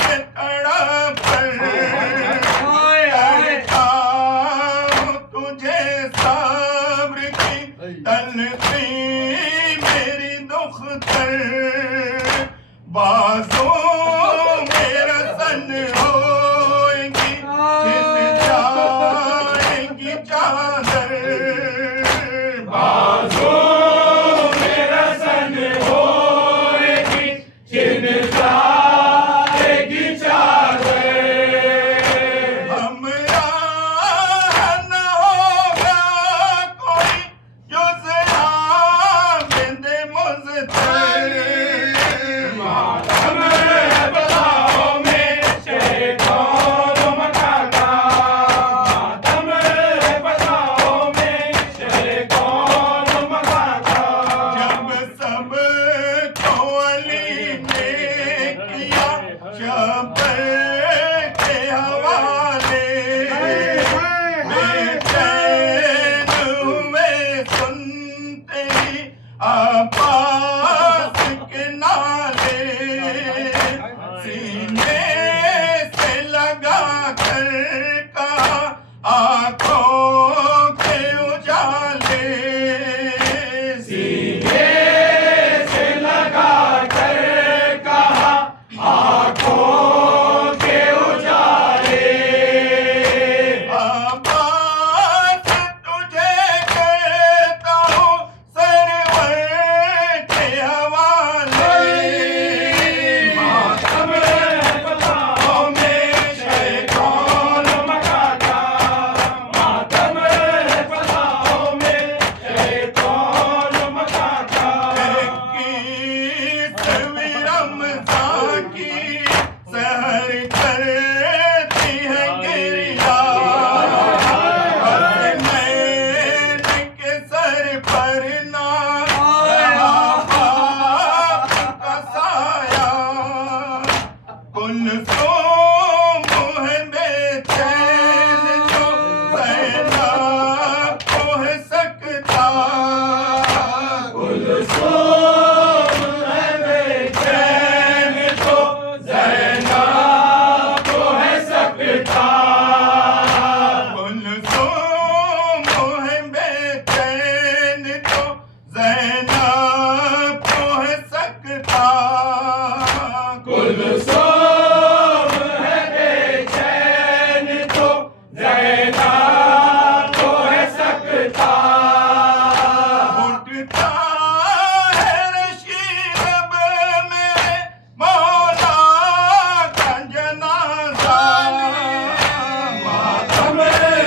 ये तड़प करता हूँ तुझे सब्र की तलखी मेरी दुख्तर बाजों मेरा सन होएगी छिन जाएगी चादर बाजों मेरा सन होएगी छिन जाएगी चादर हमरा न होगा कोई जो जरा बिंदे मुझतर मातम है फजाओं में शहे कौन मका का मातम है फजाओं में शहे कौन मका का जब सब को अली ने किया शबर के हवाले बेचैन हुए सुनते ही अब्बास के नाले सीने से लगा कर कहा आंखों के उजाले सीने से लगा कर कहा आंखों के उजाले अब्बास तुझे कहता हूँ सरवर के हवाले मातम है फजाओं में शहे कौन मका का कुलसुम है बेचैन जो ज़ैनब को है सकता कुलसुम है बेचैन जो ज़ैनब को है सकता कुलसुम है बेचैन जो ज़ैनब को है सकता कुलसुम है बेचैन तो ज़ैनब को है सकता उठता है रशीद में मौला का जनाजा मातम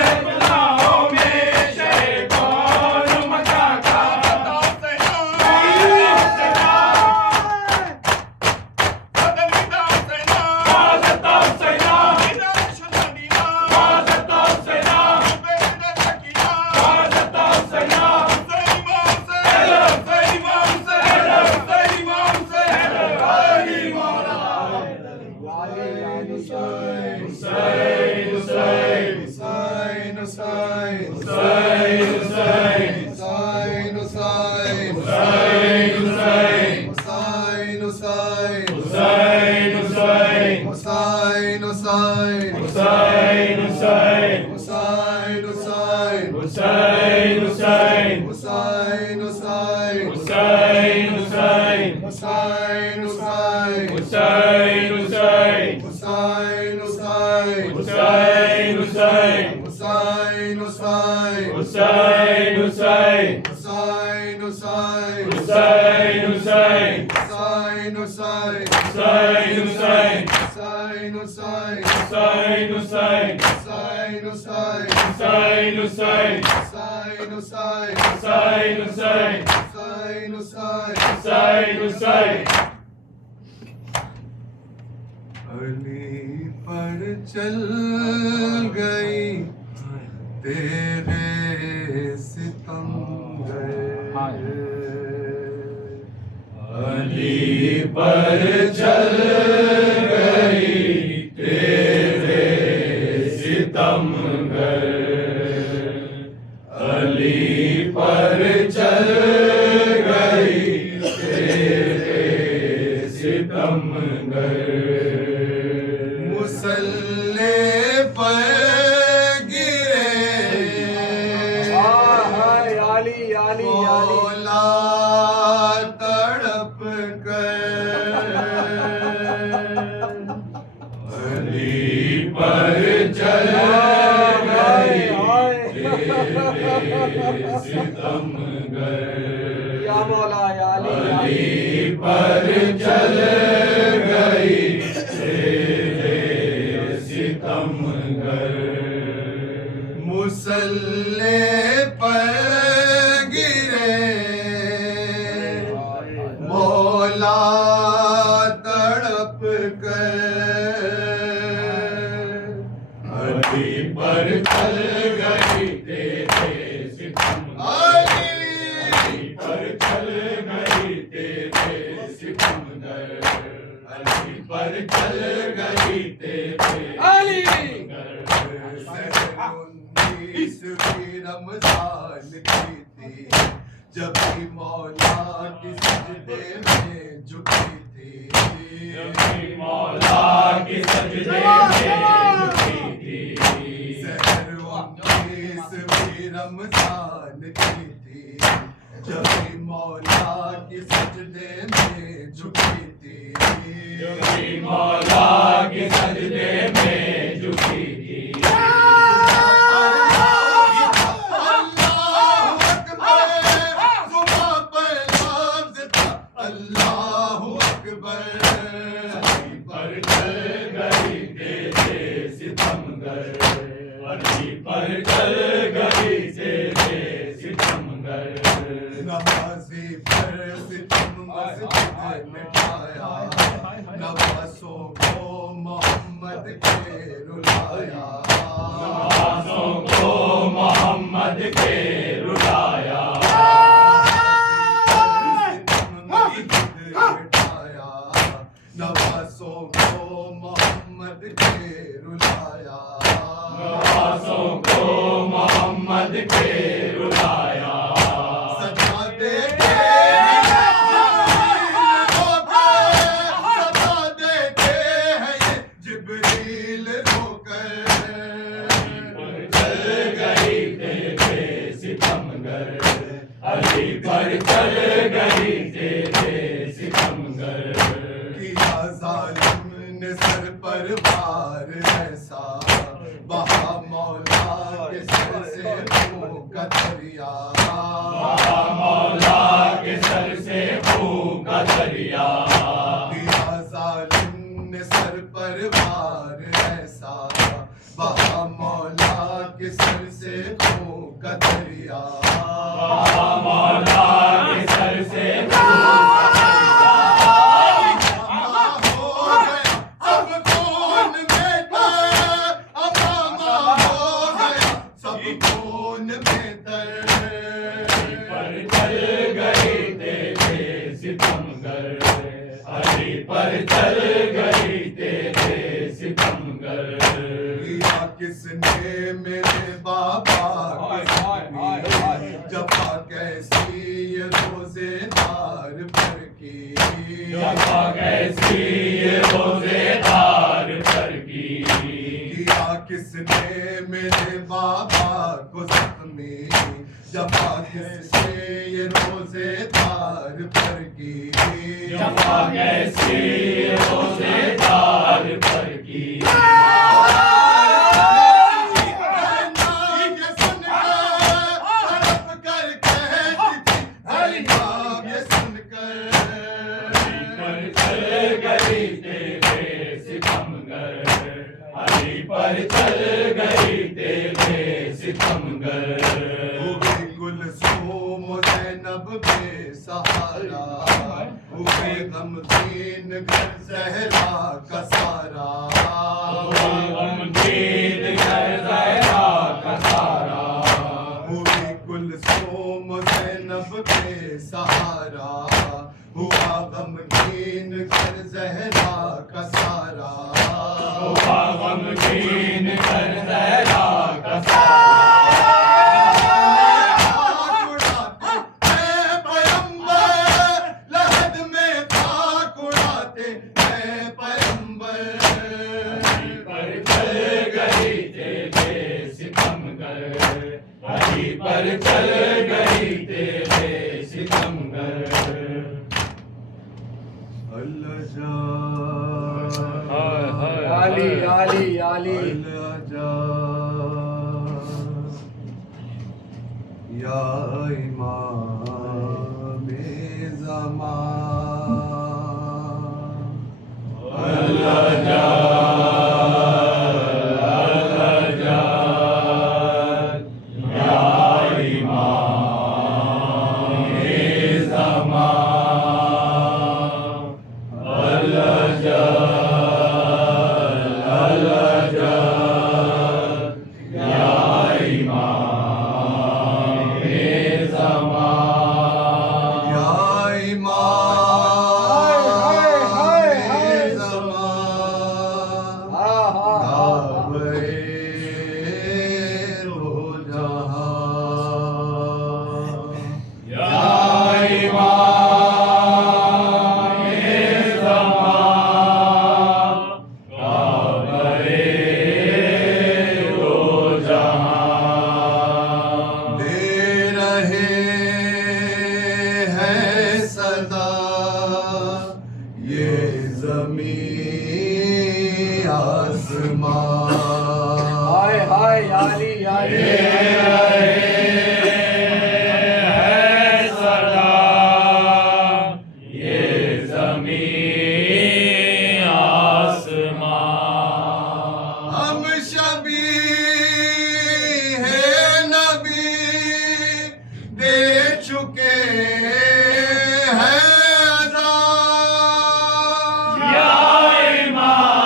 रत्नाओं में शैतान मचाता अली पर चल गई तेरे सितम गए अली पर चल गई तेरे सितम गए अली पर चल गई तेरे सितम गए मुसल्ले पर मौला तड़प कर अली पर चल गई तेरे सितम गए या मौला या अली पर चल गई तेरे सितम गए मुसल्ले पर मौला तड़प कर अली पर चल गई तेरे सितम अली पर चल गई तेरे सितम अली पर चल गई तेरे अली 19वीं रमजान की थी जब भी मौला की सजदे में झुकी थी मौला के सजदे में झुकी थी सहर 19वीं रमजान की थी जब भी मौला की सजदे में झुकी थी मौला के सजदे में झुकी थी नवाज़ी पर सितम मस्जिद मिटाया नवाज़ों को मोहम्मद के रुलाया नवाज़ों को मोहम्मद के रुलाया नवाज़ों को मोहम्मद मोहम्मद के रुलाया, नवासों को मोहम्मद के रुलाया, सजा देते जिब्रील होकर, चल गई तेरे सितमगर, अली पर चल गई तेरे सितमगर, किया जालिम ने सर पर वार ऐसा, बहा मौला के सर से खून का दरिया, बहा मौला के सर से खून का दरिया, किया जालिम ने सर पर वार ऐसा, बहा मौला के सर से खून का दरिया, बहा मौला के सर से पर चल गई तेरे सितमगर, किया किसने मेरे बाबा जफा कैसी ये रोजेदार पर की, जफा कैसी ये रोजेदार पर की, किया किसने मेरे बाबा को जख्मी, जफा किसने ये रोजेदार पर की, जफा कैसी रोजेदार पर की, पर चल गई तेरे सितमगर, हुए गुलसूम ज़ैनब बेसहारा, हुए गमगीन घर ज़हरा का सारा, गमगीन घर ज़हरा का सारा, हुए गुलसूम ज़ैनब बेसहारा, हुआ गमगीन घर ज़हरा का सारा, हुआ गमगीन घर ज़हरा का सारा, पर चल गई तेरे सितमगर, अल्लाह जा आली आली आली अल्लाह जा या इमाम ज़मान, अल्लाह जा हाय हाय आली आली हम शबी है नबी दे चुके हैं अदा, या इमाम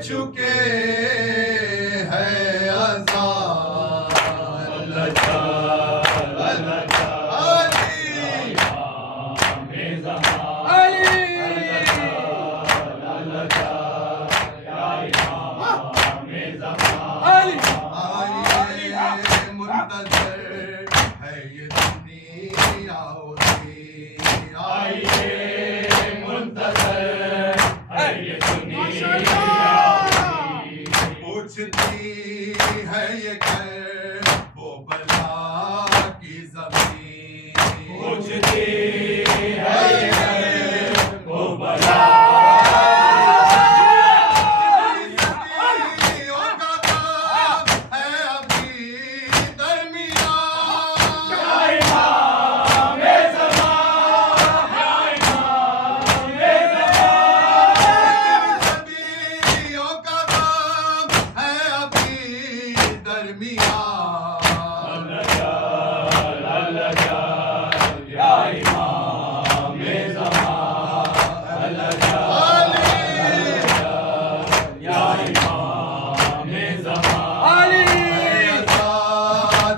चुके हैं आजाद। पूछती है ये कर वो बला की जमीन, पूछती है ये कर वो बला सदियों का काम है अभी दरमियान। सदियों का काम है अभी दरमियान।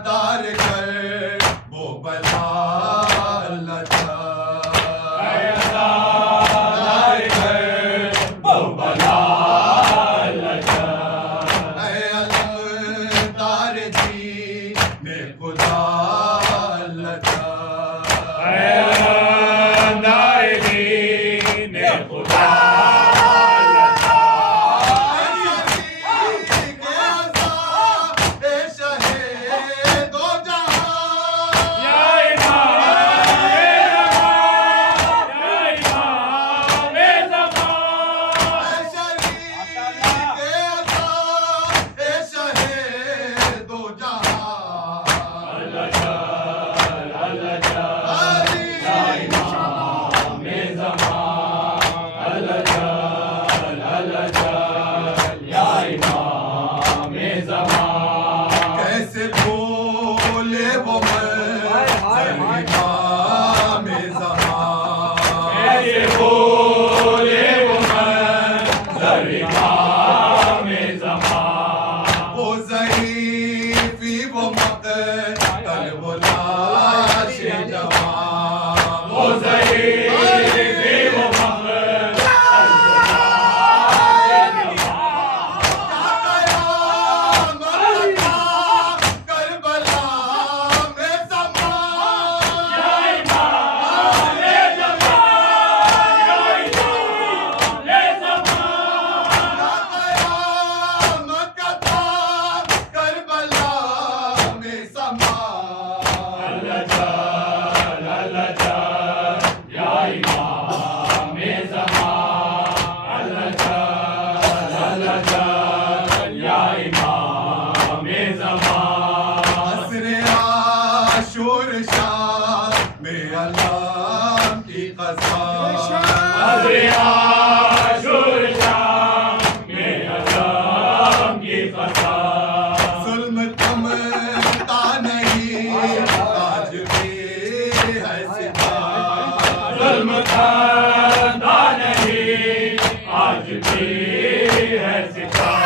दार कर वो बला लचा, दार जी ने खुदा लचा। कैसे बोले वो वो ज़ईफ़ी वो मक़तल वो लाश जवान। वो शोर शाह में अल्लाह की जुल्म थमता नहीं आज भी है सितार।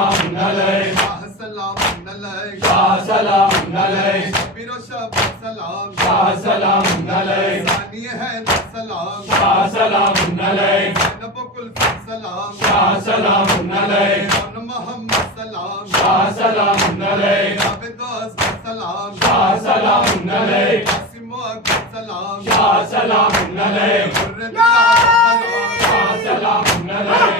सलाम अलैहि शाह सलाम अलैहि शाह सलाम अलैहि शबीर शबीर सलाम शाह सलाम अलैहि सानी है सलाम शाह सलाम अलैहि जैनब कुलसुम सलाम शाह सलाम अलैहि कौन मोहम्मद सलाम शाह सलाम अलैहि जावेद असगर सलाम शाह सलाम अलैहि कासिम अकबर सलाम शाह सलाम अलैहि खुर्रे बिलाल सलाम शाह सलाम अलैहि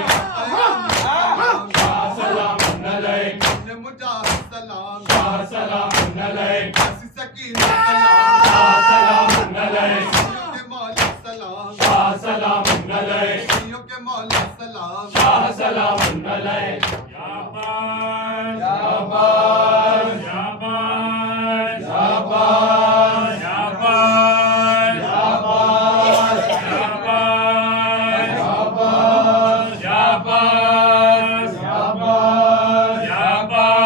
शाह सलाम अलैहि अपने मुजाहिद सलाम शाह सलाम अलैहि कासी सकीना सलाम शाह सलाम अलैहि सीयों के मौला सलाम शाह सलाम अलैहि सीयों के मौला सलाम शाह सलाम अलैहि शाबाश शाबाश शाबाश शाबाश शाबाश शाबाश शाबाश शाबाश शाबाश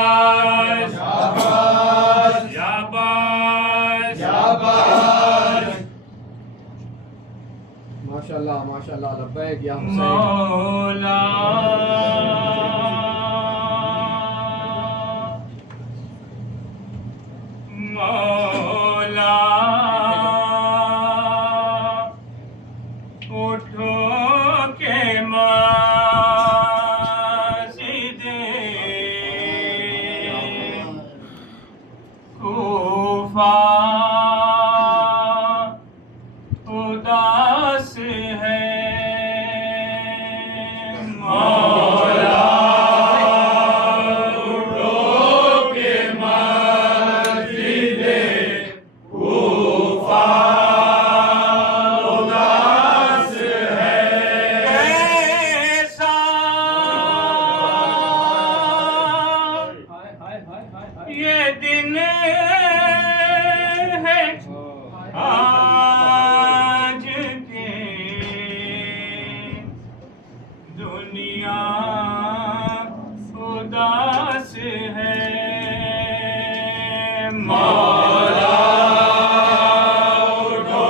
शाबाश शाबाश शाबाश माशाल्लाह माशाल्लाह लब्बैक या हुसैन मौला मौला उठो के मस्जिदे कूफा उदास है मौला उठो के मस्जिदे कूफा उदास है कैसा ये दिन है आज के दुनिया उदास है मौला उठो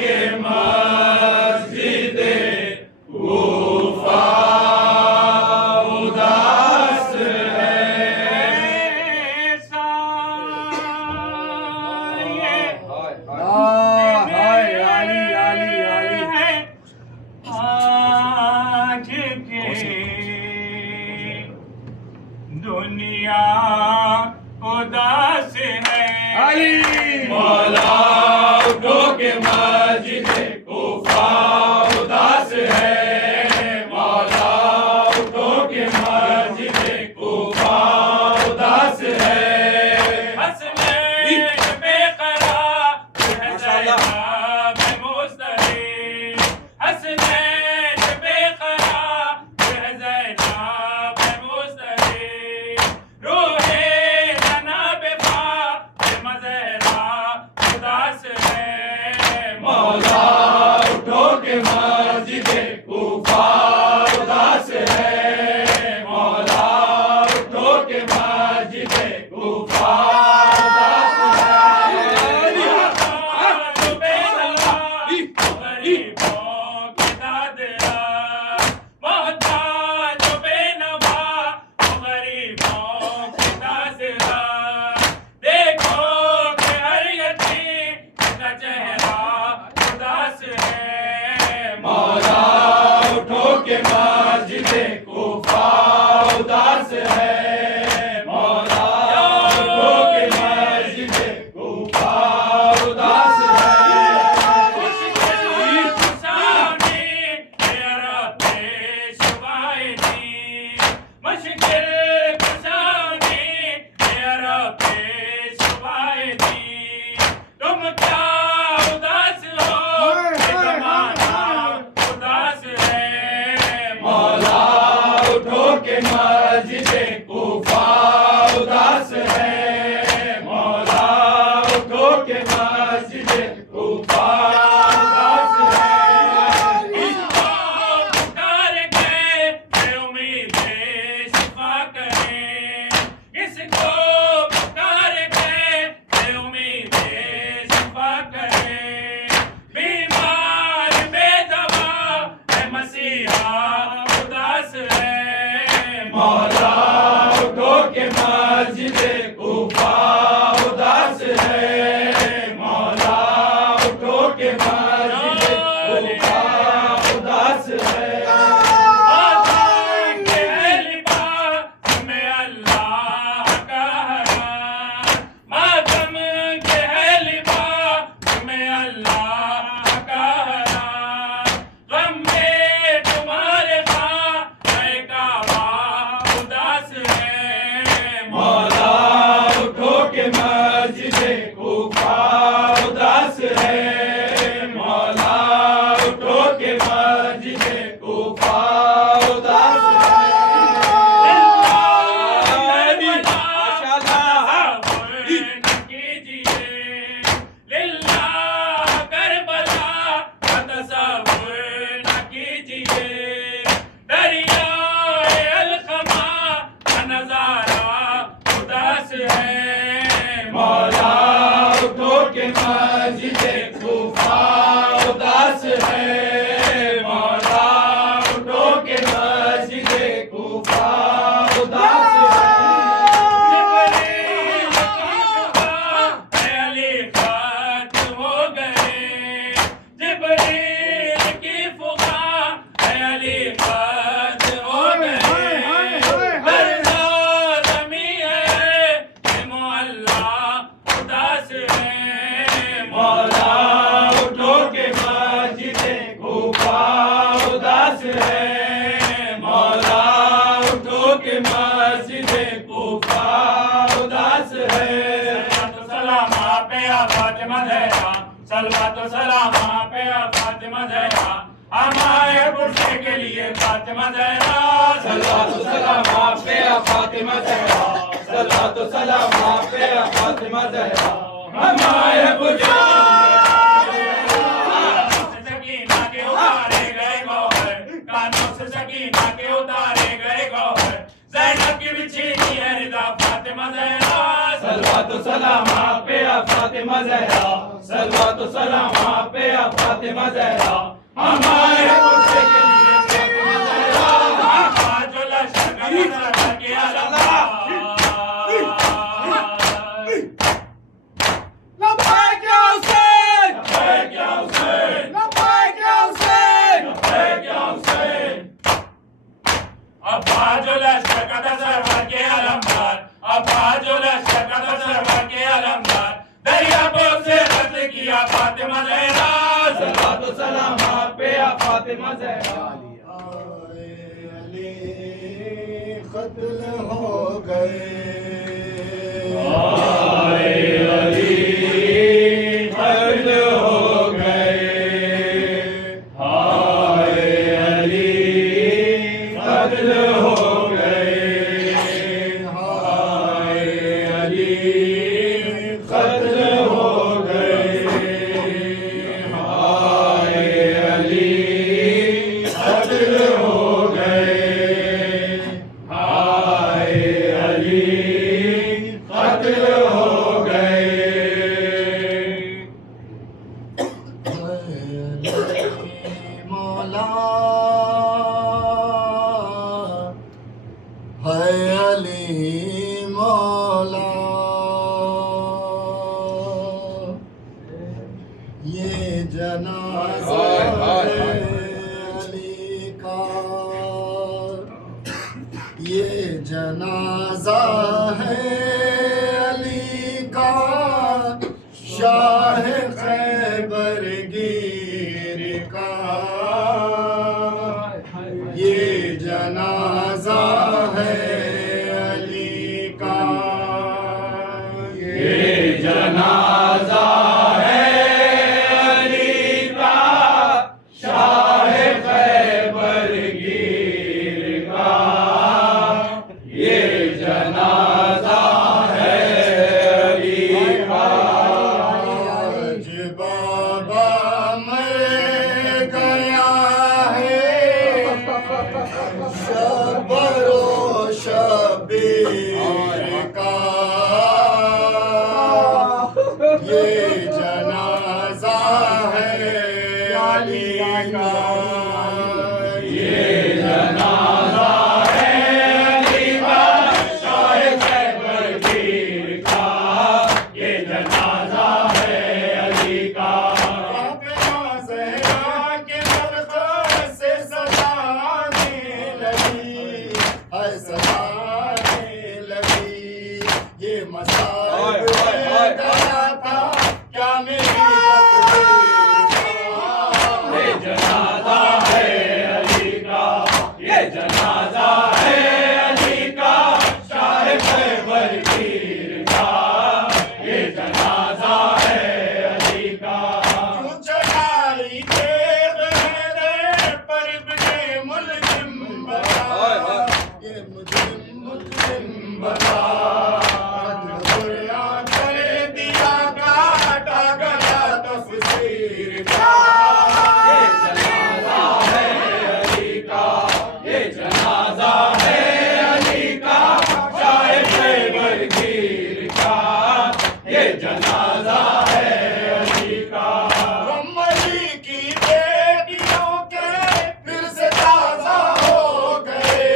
के मस्जिदे कूफा उदास है ऐसा ये हाय आली आली आली है आज के दुनिया उदास है आली मौला उठो के मस्जिदे कूफा उदास है मौला उठो के मस्जिदे कूफा उदास है हसनैन बेकरार है ज़ैनब मुस्तरीब हसनैन बेकरार है ज़ैनब मुस्तरीब रूहे जनाब फातिमा ज़हरा उदास है मौला उठो के मस्जिदे कूफा उदास है मौला उठो के मस्जिदे कूफा उदास है गरीबों की दादरा मोहताज बेनवा गरीबों की दादरा देखो कि हर यतीम का चेहरा उदास है मौला उठो के मस्जिदे कूफा उदास है मौला उठो के मस्जिदे कूफा उदास है मुश्किल कुशानी तेरा पेश वायदी मुश्किल कुशानी तेरा पेश वायदी तुम क्या उदास हो ये जमाना उदास है मौला उठो के मस्जिदे कूफा उदास है मौला उठो के मस्जिदे कूफा उदास है इसको पुकार के उम्मीदें शिफा करें इसको पुकार के उम्मीदें शिफा करें बीमार बेदवा है मसीहा उदास है मौला के मस्जिद कूफा उदास है, मौला उठो के मस्जिद कूफा उदास है। आज़ान के लिबास में अल्लाह का हराम, मातम के लिबास में अल्लाह का हराम, गम में तुम्हारे खाए काबा उदास है, मौला उठो के मस्जिद कूफा उदास है, मौला उठो के मस्जिद कूफा उदास है। लिल्लाह करबला का तसव्वुर न कीजिए, दरियाए अलखमा का नजारा उदास है, मौला उठो के मस्जिद कूफा उदास है, मौला उठो के मस्जिद कूफा उदास है। जिब्रील की फुका अली खत हो गए, बरसा ज़मी है कि मुअल्ला उदास है, मौला उठो के मस्जिद कूफा उदास है, मौला उठो के मस्जिद कूफा उदास है। सलाम पे फातिमा ज़हरा, सलवातो सलाम पे फातिमा ज़हरा, हमारे पुरसे के लिए फातिमा ज़हरा, सलवातो सलाम पे फातिमा ज़हरा, सलवातो सलाम पे फातिमा ज़हरा, हमारे पुरसे सकीना के उतारे गए गौहर, कानों से सकीना के उतारे गए गौहर, ज़ैनब की बिछी दी है रिदा फातिमा ज़हरा, सलवातो सलाम पे फातिमा ज़हरा, सलवातो सलाम पे फातिमा ज़हरा, हमारे पुरसे के लिए फातिमा ज़हरा, जो लश्कर का नज़र के अल्लाह। लब्बैक या हुसैन, लब्बैक या हुसैन, लब्बैक या हुसैन, लब्बैक या हुसैन। अब्बा जो लश्कर का दस्तरवर के अलमदार, अब्बा जो लश्कर का दस्तरवर के अलमदार, दरिया बोल से खत किया फातिमा ज़हरा, सलातो सलाम पे फातिमा ज़हरा। अली कत्ल हो गए, आए अली कत्ल हो गए, आए अली कत्ल हो गए, आए अली कत्ल हो गए, आए अली कत्ल हो गए, आए अली कत्ल हो गए। मौला है अली मौला, ये जनाज़ा है अली का, ये जनाज़ा है अली का, शाह खैबर गिर का, ये जनाज़ा है अली का, ये जनाज़ा है अली का, शाह खैबर गिर का, ये जनाज़ा है अली का। आज बाबा मर गया है, शबरो शबीर का, ये जनाज़ा है अली का, ये जनाज़ा है अली का, शाह आने लगी। ये मसाइब में गया था क्या मेरी ये जनाजा है अली का, ये जनाजा है अली का, शाह खैबर गिर का, ये जनाजा है अली का। क्यों चढ़ाई तेग मेरे परब के मुल्जिम बता, ये मुल्जिम बता। बुरा कर दिया काटा गया तफसीर का। ये जनाजा है अली का, ये जनाजा है अली का, शाह खैबर गिर का, ये जनाजा है अली का। कमली की बेटियों के फिर से ताजा हो गए,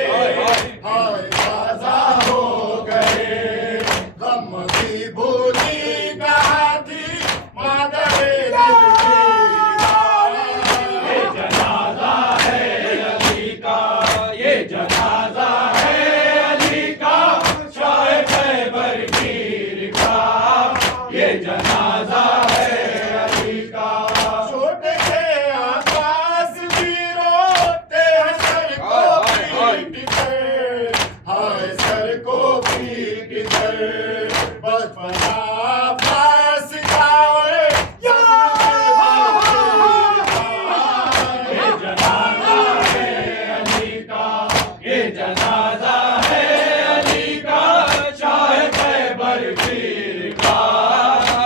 हाय ताजा हो गए। गम की भूली कहाँ थी मादरे दिल ये जनाजा है अली का, ये जनाजा है अली का, शाह खैबर गिर का, ये जनाजा है अली का। छोटे के आकाश भी रोते हैं सर को पीट कर, हाय सर को पीट कर। बचपना पास जाए ये जनाजा है अली का, ये जनाजा है अली का, शाह खैबर गिर का,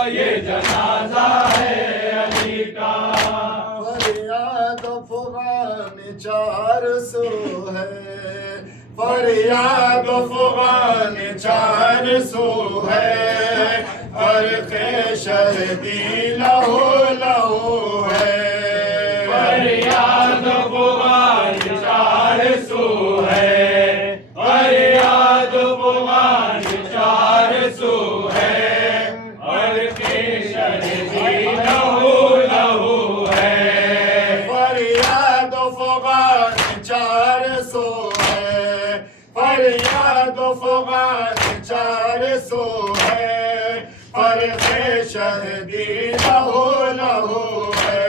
ये जनाजा है अली का। फरियाद फुगान 400 है, फरियाद फुगान 400 है। फर्क शहदी लहू लहू है। फरियाद फुगान 400 है, फरियाद फुगान 400 है, और के शहदी लहू लहू है। फरियाद फुगान 400 है, फरियाद फुगान 400 है। फर्क शहदी लहू लहू है।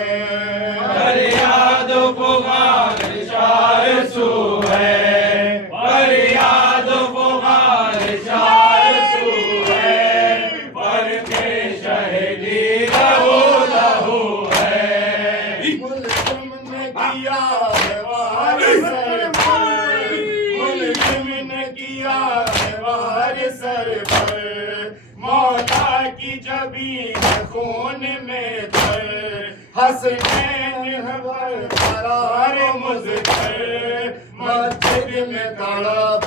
फरियाद फुगान 400 है, फरियाद फुगान 400 है, फर्क शहदी लहू लहू है। मुल्जिम ने किया है वार सर पर, मुल्जिम ने किया है वार सर पर। मौला की जबीन खून में तर, हसनैन करार मुज़फ़्फ़र। मस्जिद में तड़प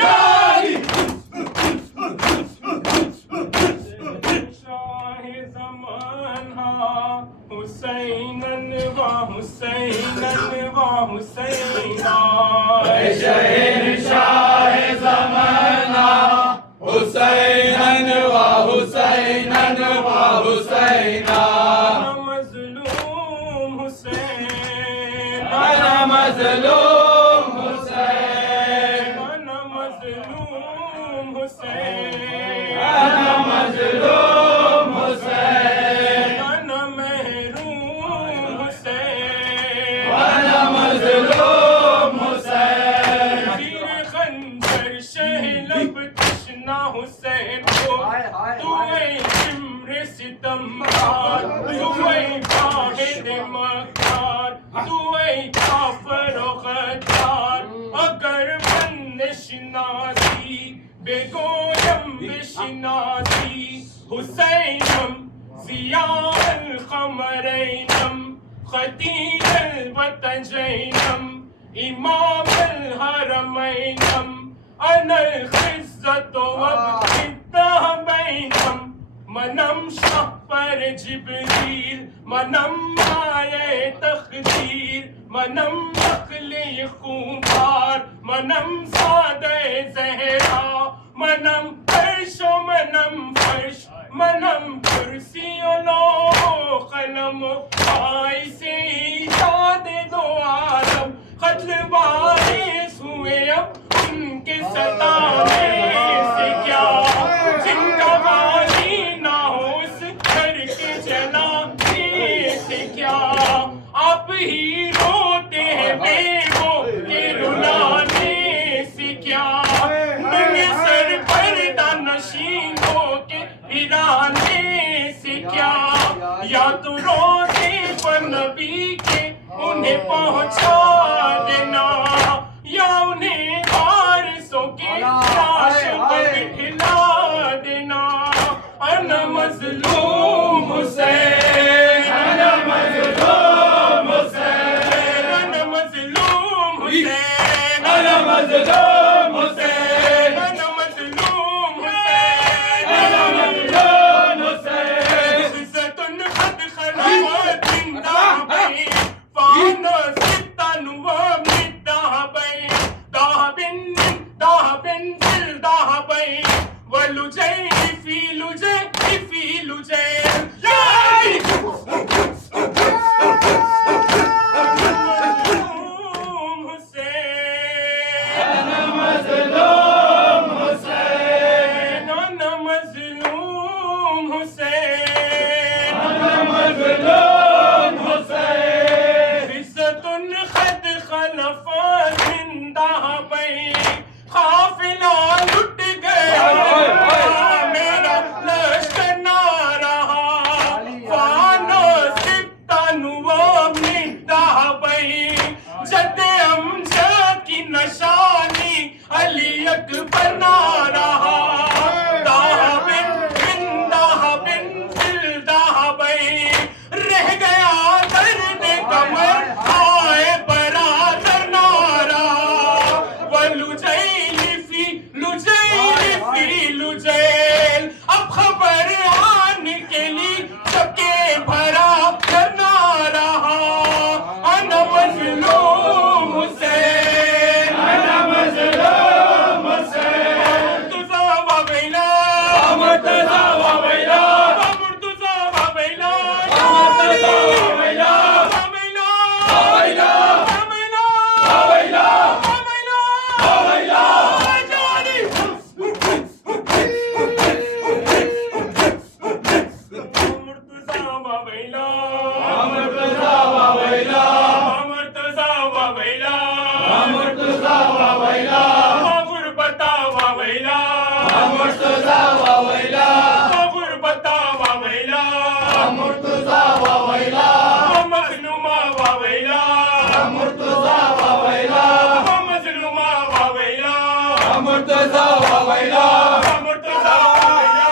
यारी शाह ज़माना हुसैनन व हुसैनन व हुसैना। शहंशाह ज़माना हुसैनन व हुसैनन व हुसैना। मज़लूम हुसैन, अना मज़लूम हुसैन, अना मज़लूम हुसैन, अना मज़लूम हुसैन, अना महरूम हुसैन, अना मज़लूम हुसैन। तीर खंजर शहलब तशना हुसैन को, तुए जिम्र सितम खार, तुए वाहिद मक्कार, तुए काफर व गद्दार। अगर मन नशिनासी बेगोयम बिशनासी, हुसैनम ज़ियाअल क़मरैनम, ख़तील वतजैनम, इमामल हरमैनम। अनल खिज़्ज़त वब्तिद्दहबैनम, मनम शपर जिब्रील, मनम माये तक़दीर, मनम नक़्ल खूंखार, मनम सादे ज़हरा, मनम अर्श मनम फर्श, मनम कुर्सी लो कलम। आई से ईजाद दो आलम, क़त्ल वारिस हुए अब उनके सता से क्या, जिनका वाली ना हो उस घर के जलाने से क्या, आप ही रोते हैं बेवो के रुलाने से क्या, नंगे सर पर्दा नशीनों के भिराने से क्या, या तो रोते पर नबी के उन्हें पहुंचा देना, या उन्हें वारिसों के लाश पर बिठला देना। अना मज़लूम हुसैन, अना मज़लूम हुसैन, अना मज़लूम हुसैन, अना मज़लूम हुसैन, अना मज़लूम हुसैन, अना मज़लूम हुसैन। इज़्ज़तुन क़द ख़लवत दाबई, फ़ाना सित्तन व मिदाबई, दाबिन दाबिन फिल दाबई, वलुजैन फी लुजैन फी लुजैन। मज़लूम हुसैन, अना मज़लूम हुसैन, अना मज़लूम हुसैन। इज़्ज़तुन क़द ख़लफ़त दाबई, काफ़िला लुट गया मेरा लश्कर ना रहा, फ़ाना सित्तन व मिदाबई, जद्दे अमजद की नशानी अली अकबर ना रहा, दाबिन बिन दाबिन फिल दाबई, रह गया दर्द कमर आए बरादर ना रहा, वलुजैन फी लुजैन। अब खबर आने के लिए चके भरा करना रहा। अना मज़लूम हुसैन, अना मज़लूम हुसैन। तुझा वावेला, तुझा वावेला, तुझा वावेला, तुझा वावेला, वावेला, वावेला, वावेला, वावेला, जानी। मुर्तज़ा वावेला, मुर्तज़ा वावेला, मुर्तज़ा वावेला, मुर्तज़ा वावेला, गुरबता वावेला, मुर्तज़ा वावेला, गुरबता वावेला, मुर्तज़ा वावेला, मज़लूमा वावेला, मुर्तज़ा वावेला, मज़लूमा वावेला, मुर्तज़ा वावेला, मुर्तज़ा वावेला,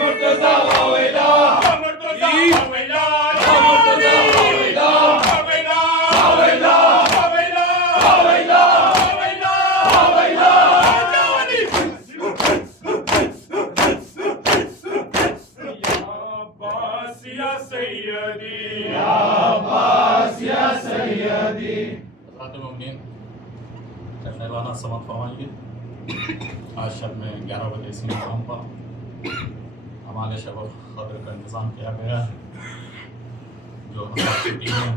मुर्तज़ा वावेला, मुर्तज़ा वावेला, वावेला, वावेला, वावेला, वावेला, वावेला, वावेला, जानी। या अब्बास या सैयदी, या अब्बास या सैयदी। मोमिन करने वाला समझ फरमाइए। आज शब में 11 बजे इसी मकाम पर हमारे शब क़द्र का इंतज़ाम किया गया है। जो हज़रात छुट्टी हैं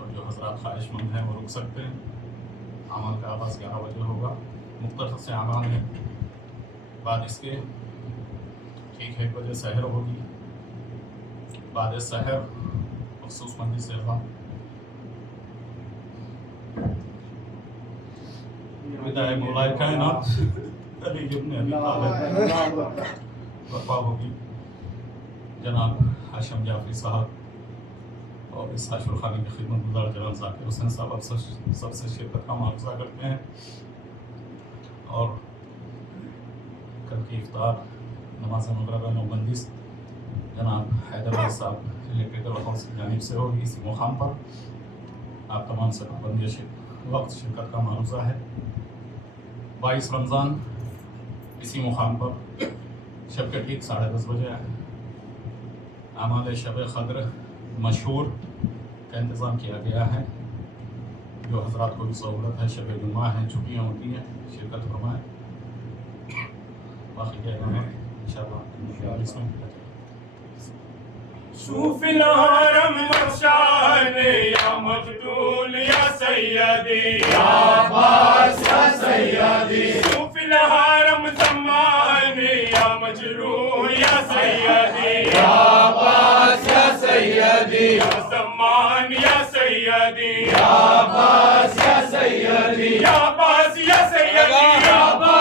और जो हज़रात ख्वाहिशमंद हैं वो रुक सकते हैं। अमल का आगाज़ 11 बजे होगा। मुख्तसर से अमाल है। बाद इसके ठीक 1 बजे सहर होगी। बाद सहर मखसूस मंदी से विदाई मौलाए कायनात अली इब्न अबी तालिब वफ़ा होगी। जनाब हाशिम जाफरी साहब और इस हाशिर खानी की खिदमत गुज़ार जनाब ज़ाकिर हुसैन साहब अब सबसे शिरकत का मुआवजा करते हैं। और कल की इफ्तार नमाज मगरिब नौबंदी जनाब हैदराबाद साहब इलेक्ट्रिकल हाउस की जानिब से होगी। इसी मुकाम पर आप तमाम से पाबंदी वक्त शिरकत का मुआवजा है। 22 रमज़ान इसी मुकाम पर शब के ठीक 10:30 बजे आमाल शब क़द्र मशहूर का इंतज़ाम किया गया है। जो हज़रात को भी सहूलत है, शब जुम्मा है, छुट्टियाँ होती हैं, शिरकत फरमाएँ। बाकी क्या इंशाअल्लाह इसमें शूफिल हरम मशान या मक़तूल या सैयदी, या अब्बास या सैयदी। शूफिल या सैयदी या अब्बास या सैयदी या सम्मान या सैयदी या अब्बास या सैयदी या अब्बास या सैयदी या अब्बास